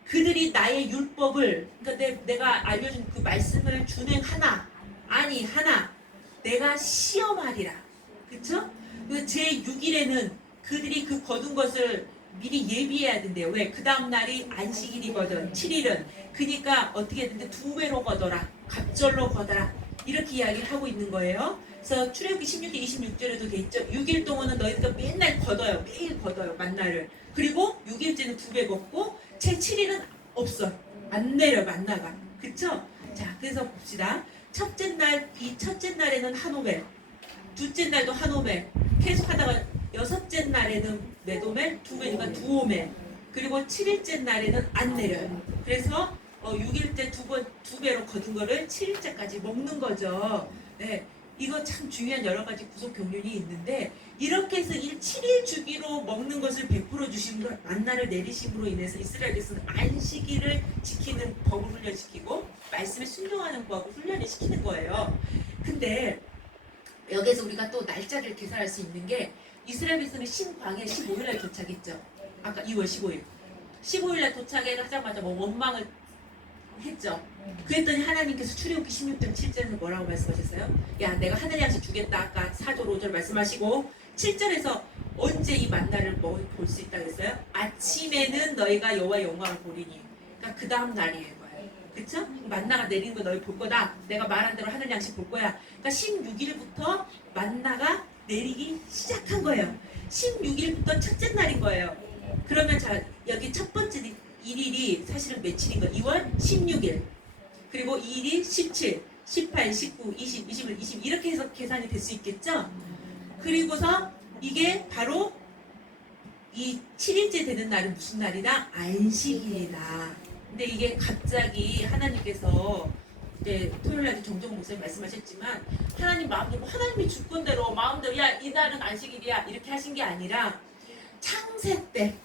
그들이 나의 율법을 그러니까 내가 알려준 그 말씀을 준행하나 내가 시험하리라. 그쵸? 제 6일에는 그들이 그 거둔 것을 미리 예비해야 된대요. 왜? 그 다음 날이 안식일이거든. 7일은. 그러니까 어떻게 했는데 2배로 거둬라. 갑절로 거둬라. 이렇게 이야기를 하고 있는 거예요. 그래서 출애굽기 16개 26절에도 돼 있죠. 6일 동안은 너희가 맨날 거둬요. 매일 거둬요. 만나를. 그리고 6일째는 2배 걷고 제 7일은 없어. 안 내려 만나가. 그쵸? 자, 그래서 봅시다. 첫째 날에는 한 오멜. 둘째 날도 한 오멜. 계속 하다가 여섯째 날에는 몇 오멜? 2배니까 2오멜. 그리고 7일째 날에는 안 내려요. 그래서 6일째 2배로 거둔 거를 7일째까지 먹는 거죠. 네. 이거 참 중요한 여러 가지 구속 경륜이 있는데 이렇게 해서 7일 주기로 먹는 것을 베풀어 주심으로 만나를 내리심으로 인해서 이스라엘에서는 안식일을 지키는 법을 훈련시키고 말씀에 순종하는 법을 훈련을 시키는 거예요. 근데 여기서 우리가 또 날짜를 계산할 수 있는 게 이스라엘에서는 신광야에 15일날 도착했죠. 아까 2월 15일. 15일날 도착하자마자 원망을 했죠. 그랬더니 하나님께서 출애굽기 16장 7절에서 뭐라고 말씀하셨어요? 야 내가 하늘 양식 주겠다. 아까 4절 5절 말씀하시고 7절에서 언제 이 만나를 볼 수 있다 그랬어요? 아침에는 너희가 여호와의 영광을 보리니. 그러니까 그 다음 날이에요. 그쵸? 만나가 내리는 거 너희 볼 거다. 내가 말한 대로 하늘 양식 볼 거야. 그러니까 16일부터 만나가 내리기 시작한 거예요. 16일부터 첫째 날인 거예요. 그러면 자 여기 첫 번째 1일이 사실은 며칠인 거예요? 2월 16일. 그리고 2일이 17, 18, 19, 20, 21, 20 이렇게 해서 계산이 될 수 있겠죠? 그리고서 이게 바로 이 7일째 되는 날은 무슨 날이다? 안식일이다. 근데 이게 갑자기 하나님께서 이제 토요일날 정정 목사님 말씀하셨지만 하나님 마음대로 하나님이 주권대로 마음대로 야 이 날은 안식일이야 이렇게 하신 게 아니라 창세 때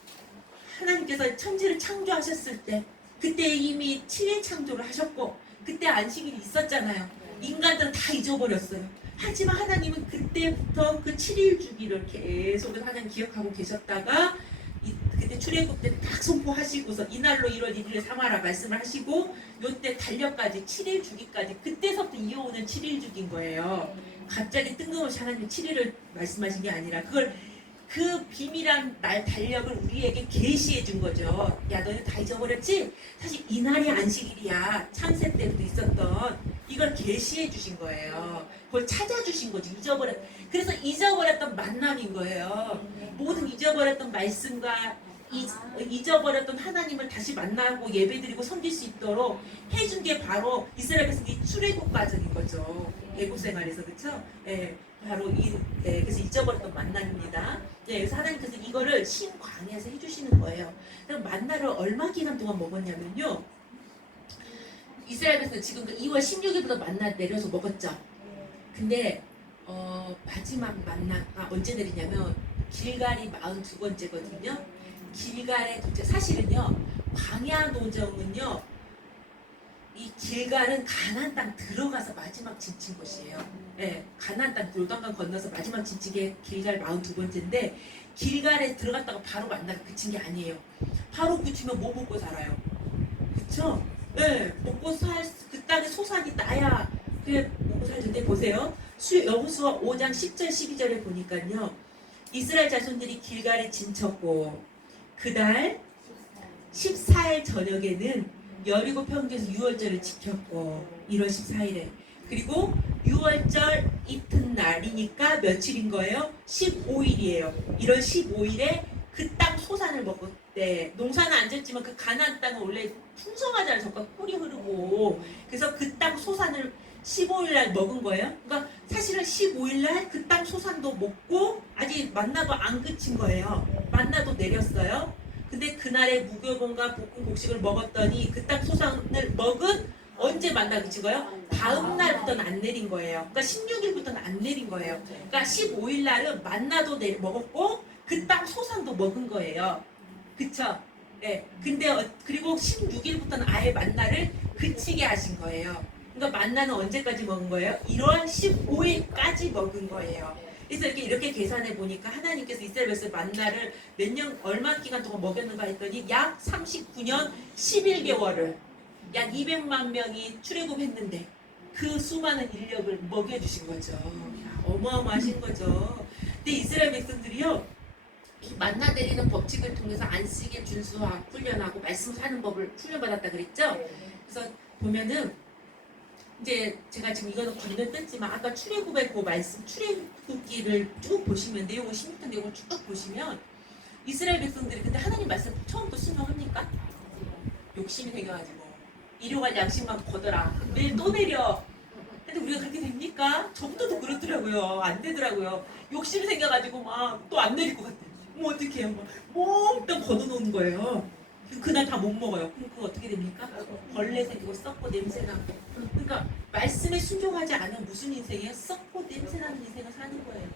하나님께서 천지를 창조하셨을 때 그때 이미 7일 창조를 하셨고 그때 안식일이 있었잖아요. 인간들은 다 잊어버렸어요. 하지만 하나님은 그때부터 그 7일 주기를 계속 하나님 기억하고 계셨다가 그때 출애굽 때 딱 선포하시고서 이날로 1월 1일에 삼아라 말씀을 하시고 요때 달력까지 7일 주기까지 그때서부터 이어오는 7일 주기인 거예요. 갑자기 뜬금없이 하나님이 7일을 말씀하신 게 아니라 그걸 그 비밀한 날 달력을 우리에게 계시해 준 거죠. 야 너는 다 잊어버렸지? 사실 이날이 안식일이야. 창세 때부터 있었던 이걸 계시해 주신 거예요. 그걸 찾아주신 거지. 그래서 잊어버렸던 만남인 거예요. 모든 잊어버렸던 말씀과 잊어버렸던 하나님을 다시 만나고 예배드리고 섬길 수 있도록 해준 게 바로 이스라엘 백성이 출애굽 과정인 거죠. 애국 생활에서 그렇죠? 예, 바로 그래서 잊어버렸던 만남입니다. 예, 그래서 하나님께서 이거를 신광야에서 해주시는 거예요. 그럼 만나를 얼마 기간 동안 먹었냐면요. 이스라엘 백성 지금 2월 16일부터 만나 내려서 먹었죠. 근데 마지막 만나가 언제 내리냐면 길갈이 42번째거든요. 길갈의 도착 사실은요 광야 노정은요 이 길갈은 가나안 땅 들어가서 마지막 진친 곳이에요. 예, 가나안 땅 요단강 건너서 마지막 진친 게 길갈 42번째인데 길갈에 들어갔다가 바로 만나가 그친 게 아니에요. 바로 그치면 뭐 먹고 살아요? 그쵸? 예, 먹고 그 땅에 소산이 나야 그래 먹고 살 텐데 보세요. 여호수아 5장 10절 12절에 보니까요. 이스라엘 자손들이 길갈에 진쳤고 그달 14일 저녁에는 여리고 평지에서 유월절을 지켰고 1월 14일에 그리고 유월절 이튿날이니까 며칠인 거예요? 15일이에요. 1월 15일에 그 땅 소산을 먹었대. 농사는 안 졌지만 그 가나안 땅은 원래 풍성하잖아요. 저가 꿀이 흐르고 그래서 그 땅 소산을 15일날 먹은 거예요. 그러니까 사실은 15일날 그 땅 소산도 먹고 아직 만나도 안 그친 거예요. 만나도 내렸어요. 근데 그날에 무교본과 볶은 곡식을 먹었더니 그 땅 소산을 먹은 언제 만나 그친 거예요? 다음 날부터는 안 내린 거예요. 그러니까 16일부터는 안 내린 거예요. 그러니까 15일날은 만나도 먹었고 그 땅 소산도 먹은 거예요. 그쵸? 네. 근데 그리고 16일부터는 아예 만나를 그치게 하신 거예요. 그러니까 만나는 언제까지 먹은 거예요? 1월 15일까지 먹은 거예요. 그래서 이렇게 계산해 보니까 하나님께서 이스라엘 백성 만나를 몇 년 얼마 기간 동안 먹였는가 했더니 약 39년 11개월을 약 200만 명이 출애굽했는데 그 수많은 인력을 먹여주신 거죠. 어마어마하신 거죠. 근데 이스라엘 백성들이요 이 만나 내리는 법칙을 통해서 안식일 준수하고 훈련하고 말씀 사는 법을 훈련받았다 그랬죠. 그래서 보면은 이제 제가 지금 이거는 건너 떴지만 아까 출애굽의 그 말씀 출애굽기를 쭉 보시면 내용을 16편 내용을 쭉 보시면 이스라엘 백성들이 근데 하나님 말씀 처음부터 순종합니까? 욕심이 생겨가지고 일용할 양식만 거더라 내일 또 내려. 근데 우리가 그렇게 됩니까? 저부터도 그렇더라고요. 안 되더라고요. 욕심이 생겨가지고 막 또 안 내릴 것 같아. 뭐 어떻게 해요? 몽땅 걷어놓은 거예요. 그날 다 못 먹어요. 그럼 그거 어떻게 됩니까? 벌레 생기고 썩고 냄새나고. 그러니까 말씀에 순종하지 않으면 무슨 인생이에요? 썩고 냄새나는 인생을 사는 거예요.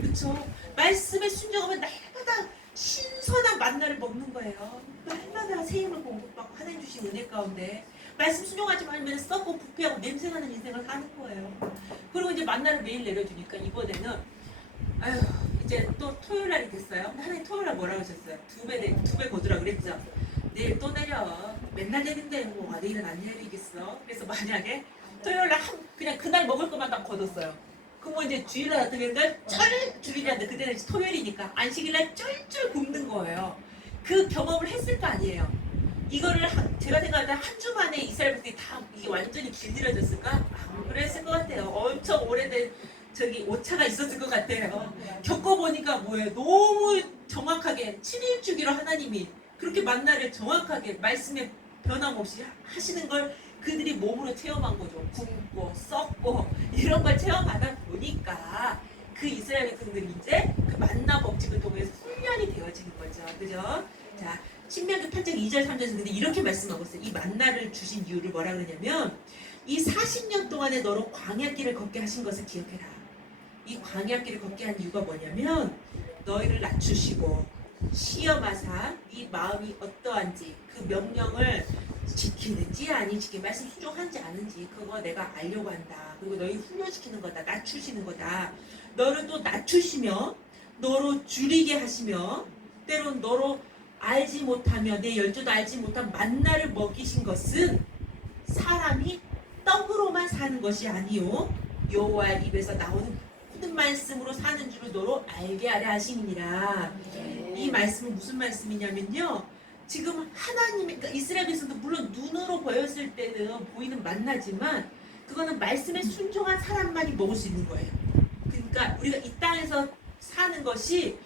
그렇죠? 말씀에 순종하면 날마다 신선한 만나를 먹는 거예요. 날마다 새 힘을 공급받고 하나님 주신 은혜 가운데 말씀 순종하지 말면 썩고 부패하고 냄새나는 인생을 사는 거예요. 그리고 이제 만나를 매일 내려주니까 이번에는 아휴 이제 또 토요일 날이 됐어요. 근데 하나님 토요일 날 뭐라고 하셨어요? 두 배 거두라 그랬죠. 내일 또 내려. 맨날 내린대. 뭐 내일은 안 내리겠어. 그래서 만약에 토요일 날 그냥 그날 먹을 것만 다 거뒀어요. 그럼 이제 주일날 어떻게 된다? 주일인데 그때는 토요일이니까 안식일 날 쫄쫄 굶는 거예요. 그 경험을 했을 거 아니에요. 이거를 제가 생각할 때 한 주 만에 이스라엘 백성이 다 이게 완전히 길들여졌을까? 안 그랬을 것 같아요. 엄청 오래된 오차가 있었을 것 같아요. 겪어보니까 뭐예요? 너무 정확하게 7일 주기로 하나님이 그렇게 만나를 정확하게 말씀에 변함없이 하시는 걸 그들이 몸으로 체험한 거죠. 굶고 썩고 이런 걸 체험하다 보니까 그 이스라엘 백성들이 이제 그 만나 법칙을 통해서 훈련이 되어지는 거죠. 그죠? 자, 신명기 8장 2절 3절에서 근데 이렇게 말씀하고 있어요. 이 만나를 주신 이유를 뭐라 그러냐면 이 40년 동안에 너로 광야길을 걷게 하신 것을 기억해라. 이 광야길을 걷게 한 이유가 뭐냐면 너희를 낮추시고 시험하사 네 마음이 어떠한지 그 명령을 지키는지 아니 지키 말씀 순종하는지 않은지 그거 내가 알려고 한다. 그리고 너희 훈련시키는 거다. 낮추시는 거다. 너를 또 낮추시며 너로 줄이게 하시며 때론 너로 알지 못하며 내 열조도 알지 못한 만나를 먹이신 것은 사람이 떡으로만 사는 것이 아니요 여호와의 입에서 나오는 모든 말씀으로 사는 줄을 너로 알게 하려 하심이니라. 이 말씀은 무슨 말씀이냐면요. 지금 하나님이 그러니까 이스라엘에서도 물론 눈으로 보였을 때는 보이는 만나지만 그거는 말씀에 순종한 사람만이 먹을 수 있는 거예요. 그러니까 우리가 이 땅에서 사는 것이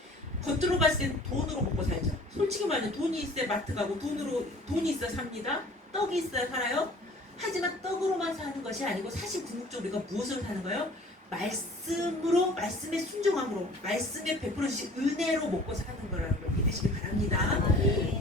겉으로 봤을 때는 돈으로 먹고 살죠. 솔직히 말하면 돈이 있어야 마트 가고 돈이 있어야 삽니다. 떡이 있어야 살아요. 하지만 떡으로만 사는 것이 아니고 사실 궁극적으로 우리가 무엇으로 사는 거예요? 말씀으로 말씀의 순종함으로 말씀에 베풀어 주신 은혜로 먹고 사는 거라는 걸 믿으시기 바랍니다.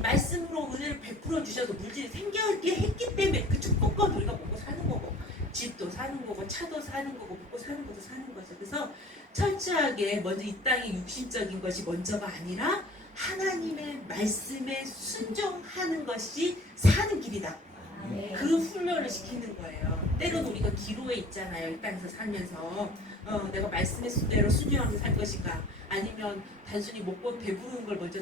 말씀으로 은혜를 베풀어 주셔서 물질이 생겨있게 했기 때문에 그 축복과 우리가 먹고 사는 거고 집도 사는 거고 차도 사는 거고 먹고 사는 것도 사는 거죠. 그래서 철저하게 먼저 이 땅의 육신적인 것이 먼저가 아니라 하나님의 말씀에 순종하는 것이 사는 길이다. 그 훈련을 시키는 거예요. 때론 우리가 기로에 있잖아요. 이 땅에서 살면서 내가 말씀의 순대로 순종하면서 살 것인가 아니면 단순히 먹고 배부르는 걸 먼저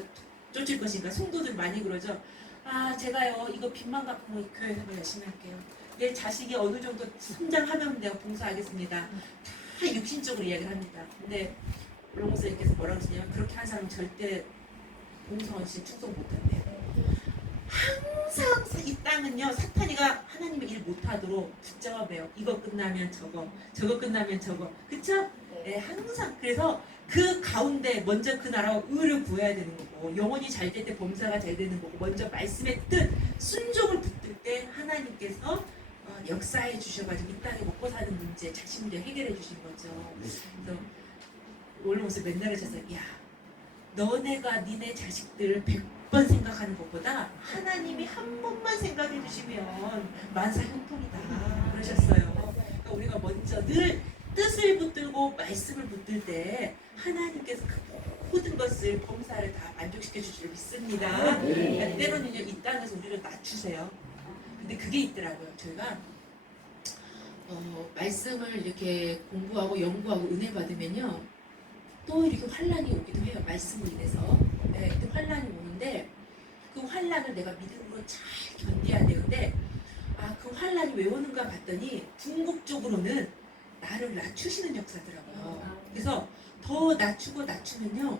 쫓을 것인가. 성도들 많이 그러죠. 아 제가요 이거 빚만 갚은 거 교회 생활 열심히 할게요. 내 자식이 어느 정도 성장하면 내가 봉사하겠습니다. 다 육신적으로 이야기를 합니다. 근데 롱목사님께서 뭐라고 하시냐면 그렇게 한 사람은 절대 봉사 없이 충성 못한대요. 항상 이 땅은요 사탄이가 하나님의 일 못하도록 붙잡아 매요. 이거 끝나면 저거 끝나면 저거 그쵸? 네, 항상 그래서 그 가운데 먼저 그 나라와 의를 구해야 되는 거고 영혼이 잘 될 때 범사가 잘 되는 거고 먼저 말씀의 뜻 순종을 붙들 때 하나님께서 역사해 주셔가지고 이 땅에 먹고 사는 문제 자신 문제 해결해 주신 거죠. 그래서 올라오면서 맨날 하셔서 야 너네가 니네 자식들을 100번 생각하는 것보다 하나님이 한 번만 생각해 주시면 만사 형통이다 그러셨어요. 그러니까 우리가 먼저 늘 뜻을 붙들고 말씀을 붙들 때 하나님께서 그 모든 것을 범사를 다 만족시켜 주실 줄 믿습니다. 그러니까 때로는요 이 땅에서 우리를 낮추세요. 근데 그게 있더라고요. 저희가 말씀을 이렇게 공부하고 연구하고 은혜 받으면요 또 이렇게 환란이 오기도 해요. 말씀으로 인해서. 네, 또 환란이 오는데 그 환란을 내가 믿음으로 잘 견뎌야 되는데 그 환란이 왜 오는가 봤더니 궁극적으로는 나를 낮추시는 역사더라고요. 그래서 더 낮추면요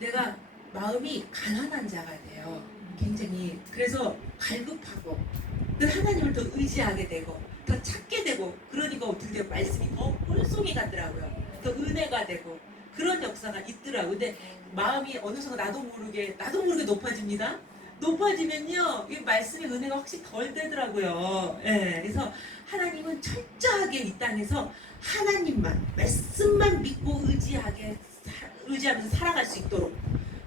내가 마음이 가난한 자가 돼요. 굉장히. 그래서 갈급하고 또 하나님을 더 의지하게 되고 더 찾게 되고 그러니까 어떻게 돼요? 말씀이 더 홀송이 같더라고요. 더 은혜가 되고 그런 역사가 있더라고요. 근데 마음이 어느 순간 나도 모르게 높아집니다. 높아지면요 이 말씀의 은혜가 확실히 덜 되더라고요. 예, 그래서 하나님은 철저하게 이 땅에서 하나님만 말씀만 믿고 의지하면서 살아갈 수 있도록.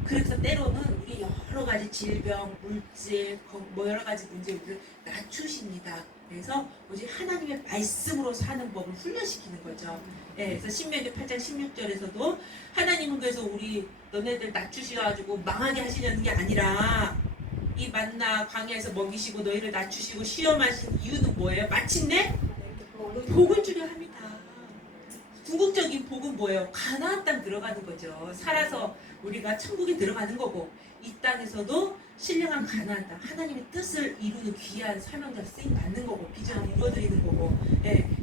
그래서 때로는 우리 여러 가지 질병, 물질, 뭐 여러 가지 문제를 낮추십니다. 그래서 오직 하나님의 말씀으로 사는 법을 훈련시키는 거죠. 예, 그래서 신명기 8장 16절에서도 하나님은 그래서 우리 너네들 낮추셔가지고 망하게 하시려는 게 아니라 이 만나 광야에서 먹이시고 너희를 낮추시고 시험하신 이유는 뭐예요? 마침내 복을 주려 합니다. 궁극적인 복은 뭐예요? 가나안 땅 들어가는 거죠. 살아서 우리가 천국에 들어가는 거고 이 땅에서도 신령한 가나안 땅 하나님의 뜻을 이루는 귀한 사명자 쓰임 받는 거고 비전을 이루어드리는 거고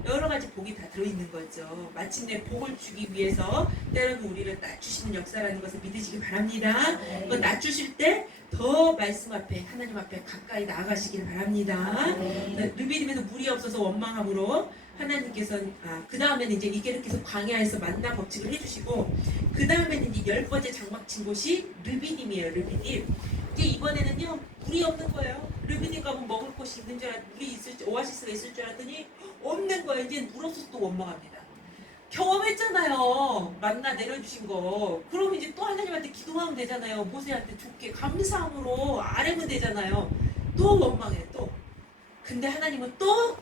여러 가지 복이 다 들어있는 거죠. 마침내 복을 주기 위해서 때로는 우리를 낮추시는 역사라는 것을 믿으시기 바랍니다. 그건 낮추실 때 더 말씀 앞에 하나님 앞에 가까이 나아가시길 바랍니다. 느비딤에서 물이 없어서 원망함으로 하나님께서는 그 다음에는 이제 이게르께서 광야에서 만나 법칙을 해주시고 그 다음에는 이제 10번째 장막 친 곳이 르비딤이에요. 르비딤. 이제 이번에는요 물이 없는 거예요. 르비딤 가면 먹을 곳이 있는 줄 알았더니 물이 있을 오아시스가 있을 줄 알았더니 없는 거예요. 이제 물 없어서 또 원망합니다. 경험했잖아요. 만나 내려주신 거. 그럼 이제 또 하나님한테 기도하면 되잖아요. 모세한테 좋게 감사함으로 아뢰면 되잖아요. 또 원망해 또. 근데 하나님은 또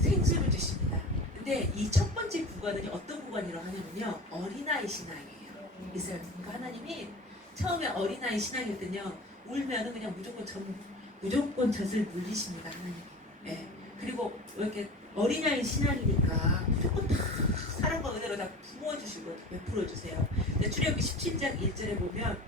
생수를 주십니다. 근데 이 첫 번째 구간은 어떤 구간이라고 하냐면요. 어린아이 신앙이에요. 이스라엘. 그러니까 하나님이 처음에 어린아이 신앙이었더니요. 울면은 그냥 무조건 젖을 물리십니다. 하나님. 예. 그리고 이렇게 어린아이 신앙이니까 무조건 다 사랑과 은혜로 다 부어주시고 다 베풀어주세요. 출애굽기 17장 1절에 보면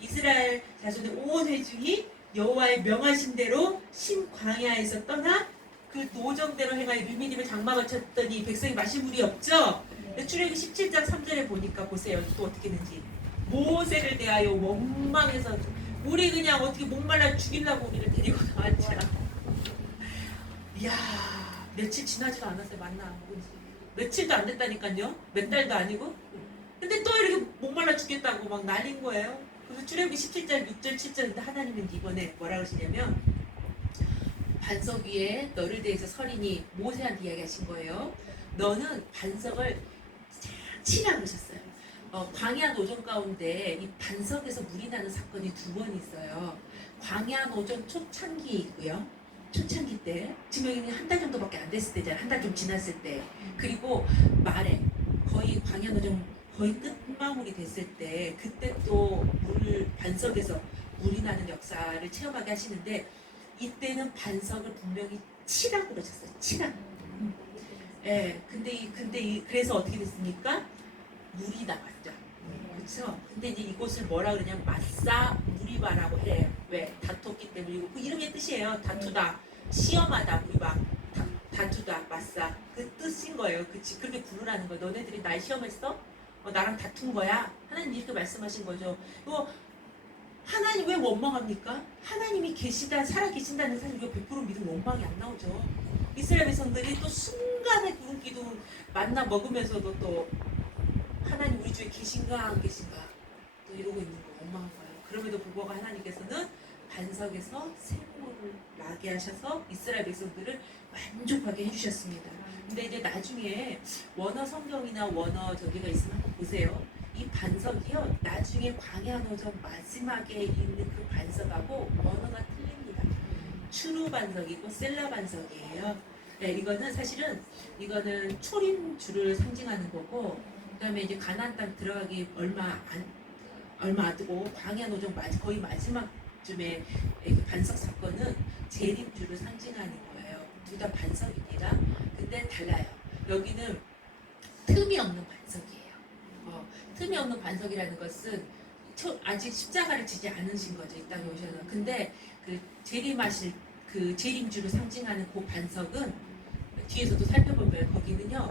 이스라엘 자손의 온 회중이 여호와의 명하신 대로 신광야에서 떠나 그 노정대로 행하여 르미님의 장막을 쳤더니 백성이 마실 물이 없죠. 출애굽기 17장 3절에 보니까 보세요. 또 어떻게 했는지. 모세를 대하여 원망해서 우리 그냥 어떻게 목말라 죽이려고 우리를 데리고 나왔잖아. 이야, 며칠 지나지도 않았어요. 만나 안 먹은 지. 며칠도 안 됐다니까요. 몇 달도 아니고. 근데 또 이렇게 목말라 죽겠다고 막 난린 거예요. 그래서 출애굽기 17장 6절 7절인데 하나님은 이번에 뭐라 그러시냐면 반석 위에 너를 대해서 서리니 모세한테 이야기하신 거예요. 너는 반석을 치라 그러셨어요. 광야 노정 가운데 이 반석에서 물이 나는 사건이 두 번 있어요. 광야 노정 초창기 있고요. 초창기 때 지금 여기는 한 달 정도밖에 안 됐을 때잖아요. 한 달 좀 지났을 때. 그리고 말에 거의 광야 노정 거의 끝마무리 됐을 때 그때 또 반석에서 물이 나는 역사를 체험하게 하시는데 이때는 반석을 분명히 치라고 그러셨어요. 치라. 예. 그래서 어떻게 됐습니까? 물이 나왔죠. 그렇죠? 근데 이제 이곳을 뭐라 그러냐면 마사 무리바라고 해요. 왜? 다퉜기 때문이고 그 이름의 뜻이에요. 다투다, 시험하다, 무리바. 다투다, 마사. 그 뜻인 거예요. 그치? 그렇게 부르라는 거예요. 너네들이 날 시험했어? 나랑 다툰 거야? 하나님 이렇게 말씀하신 거죠. 하나님 왜 원망합니까? 하나님이 살아계신다는 사실 우리가 100% 믿으면 원망이 안 나오죠. 이스라엘 백성들이 또 순간에 구름 기둥 만나 먹으면서도 또 하나님 우리 주에 계신가 안 계신가 또 이러고 있는 거 원망한 거예요. 그럼에도 불구하고 하나님께서는 반석에서 생물을 나게 하셔서 이스라엘 백성들을 만족하게 해주셨습니다. 근데 이제 나중에 원어 성경이나 원어 저기가 있으면 한번 보세요. 이 반석이요 나중에 광야 노정 마지막에 있는 그 반석하고 원어가 틀립니다. 추루 반석이고 셀라 반석이에요. 네, 이거는 사실은 이거는 초림주를 상징하는 거고 그다음에 이제 가나안 땅 들어가기 얼마 안 되고 광야 노정 거의 마지막쯤에 반석 사건은 재림주를 상징하는 거예요. 둘 다 반석입니다. 근데 달라요. 여기는 틈이 없는 반석이에요. 틈이 없는 반석이라는 것은 아직 십자가를 지지 않으신 거죠. 이 땅에 오셔서. 근데 그 재림하실 그 재림주를 상징하는 그 반석은 뒤에서도 살펴보면 거기는요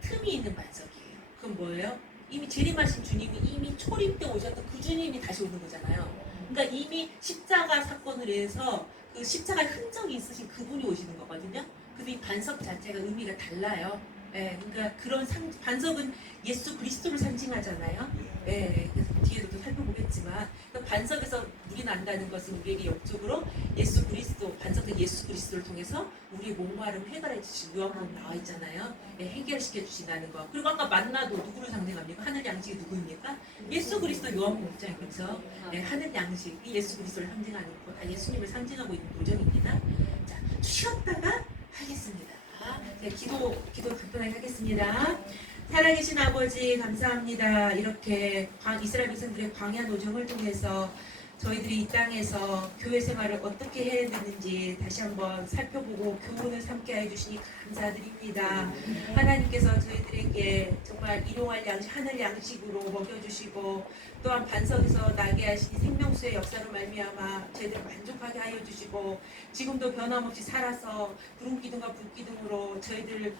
틈이 있는 반석이에요. 그건 뭐예요? 이미 재림하신 주님이 이미 초림 때 오셨던 그 주님이 다시 오는 거잖아요. 그러니까 이미 십자가 사건을 해서 그 십자가 흔적이 있으신 그분이 오시는 거거든요. 그래서 이 반석 자체가 의미가 달라요. 예, 그러니까 그런 반석은 예수 그리스도를 상징하잖아요. 예, 그래서 뒤에서도 살펴보겠지만 반석에서 물이 난다는 것은 우리에게 영적으로 예수 그리스도 반석된 예수 그리스도를 통해서 우리의 목마름 해결해 주신 요한복음 나와 있잖아요. 예, 해결시켜 주신다는 거. 그리고 아까 만나도 누구를 상징합니까? 하늘 양식이 누구입니까? 예수 그리스도 요한복음 6장에 그렇죠. 예, 하늘 양식이 예수 그리스도를 상징하는 거, 다 예수님을 상징하고 있는 도정입니다. 자, 쉬었다가 하겠습니다. 네, 기도 간단하게 하겠습니다. 살아계신 아버지 감사합니다. 이렇게 이스라엘 백성들의 광야 노정을 통해서 저희들이 이 땅에서 교회 생활을 어떻게 해야 되는지 다시 한번 살펴보고 교훈을 삼게 해주시니 감사드립니다. 하나님께서 저희들에게 정말 일용할 양식, 하늘 양식으로 먹여주시고 또한 반석에서 나게 하시니 생명수의 역사로 말미암아 저희들 만족하게 하여 주시고 지금도 변함없이 살아서 구름기둥과 불기둥으로 저희들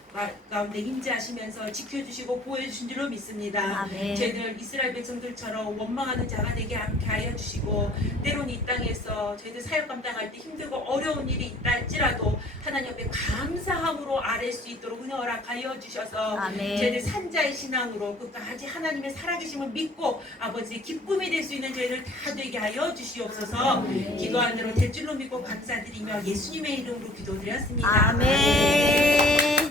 가운데 임재하시면서 지켜주시고 보호해주신 줄로 믿습니다. 아멘. 저희들 이스라엘 백성들처럼 원망하는 자가 되게 않게 하여 주시고 때론 이 땅에서 저희들 사역 감당할 때 힘들고 어려운 일이 있다 할지라도 하나님 앞에 감사함으로 아랠 수 있도록 은혜 허락하여 주셔서 아멘. 저희들 산자의 신앙으로 끝까지 하나님의 살아계심을 믿고 아버지 기쁨이 될 수 있는 저희들 다 되게 하여 주시옵소서. 기도한 대로 될 줄로 믿고 감사드리며 예수님의 이름으로 기도드렸습니다. 아멘.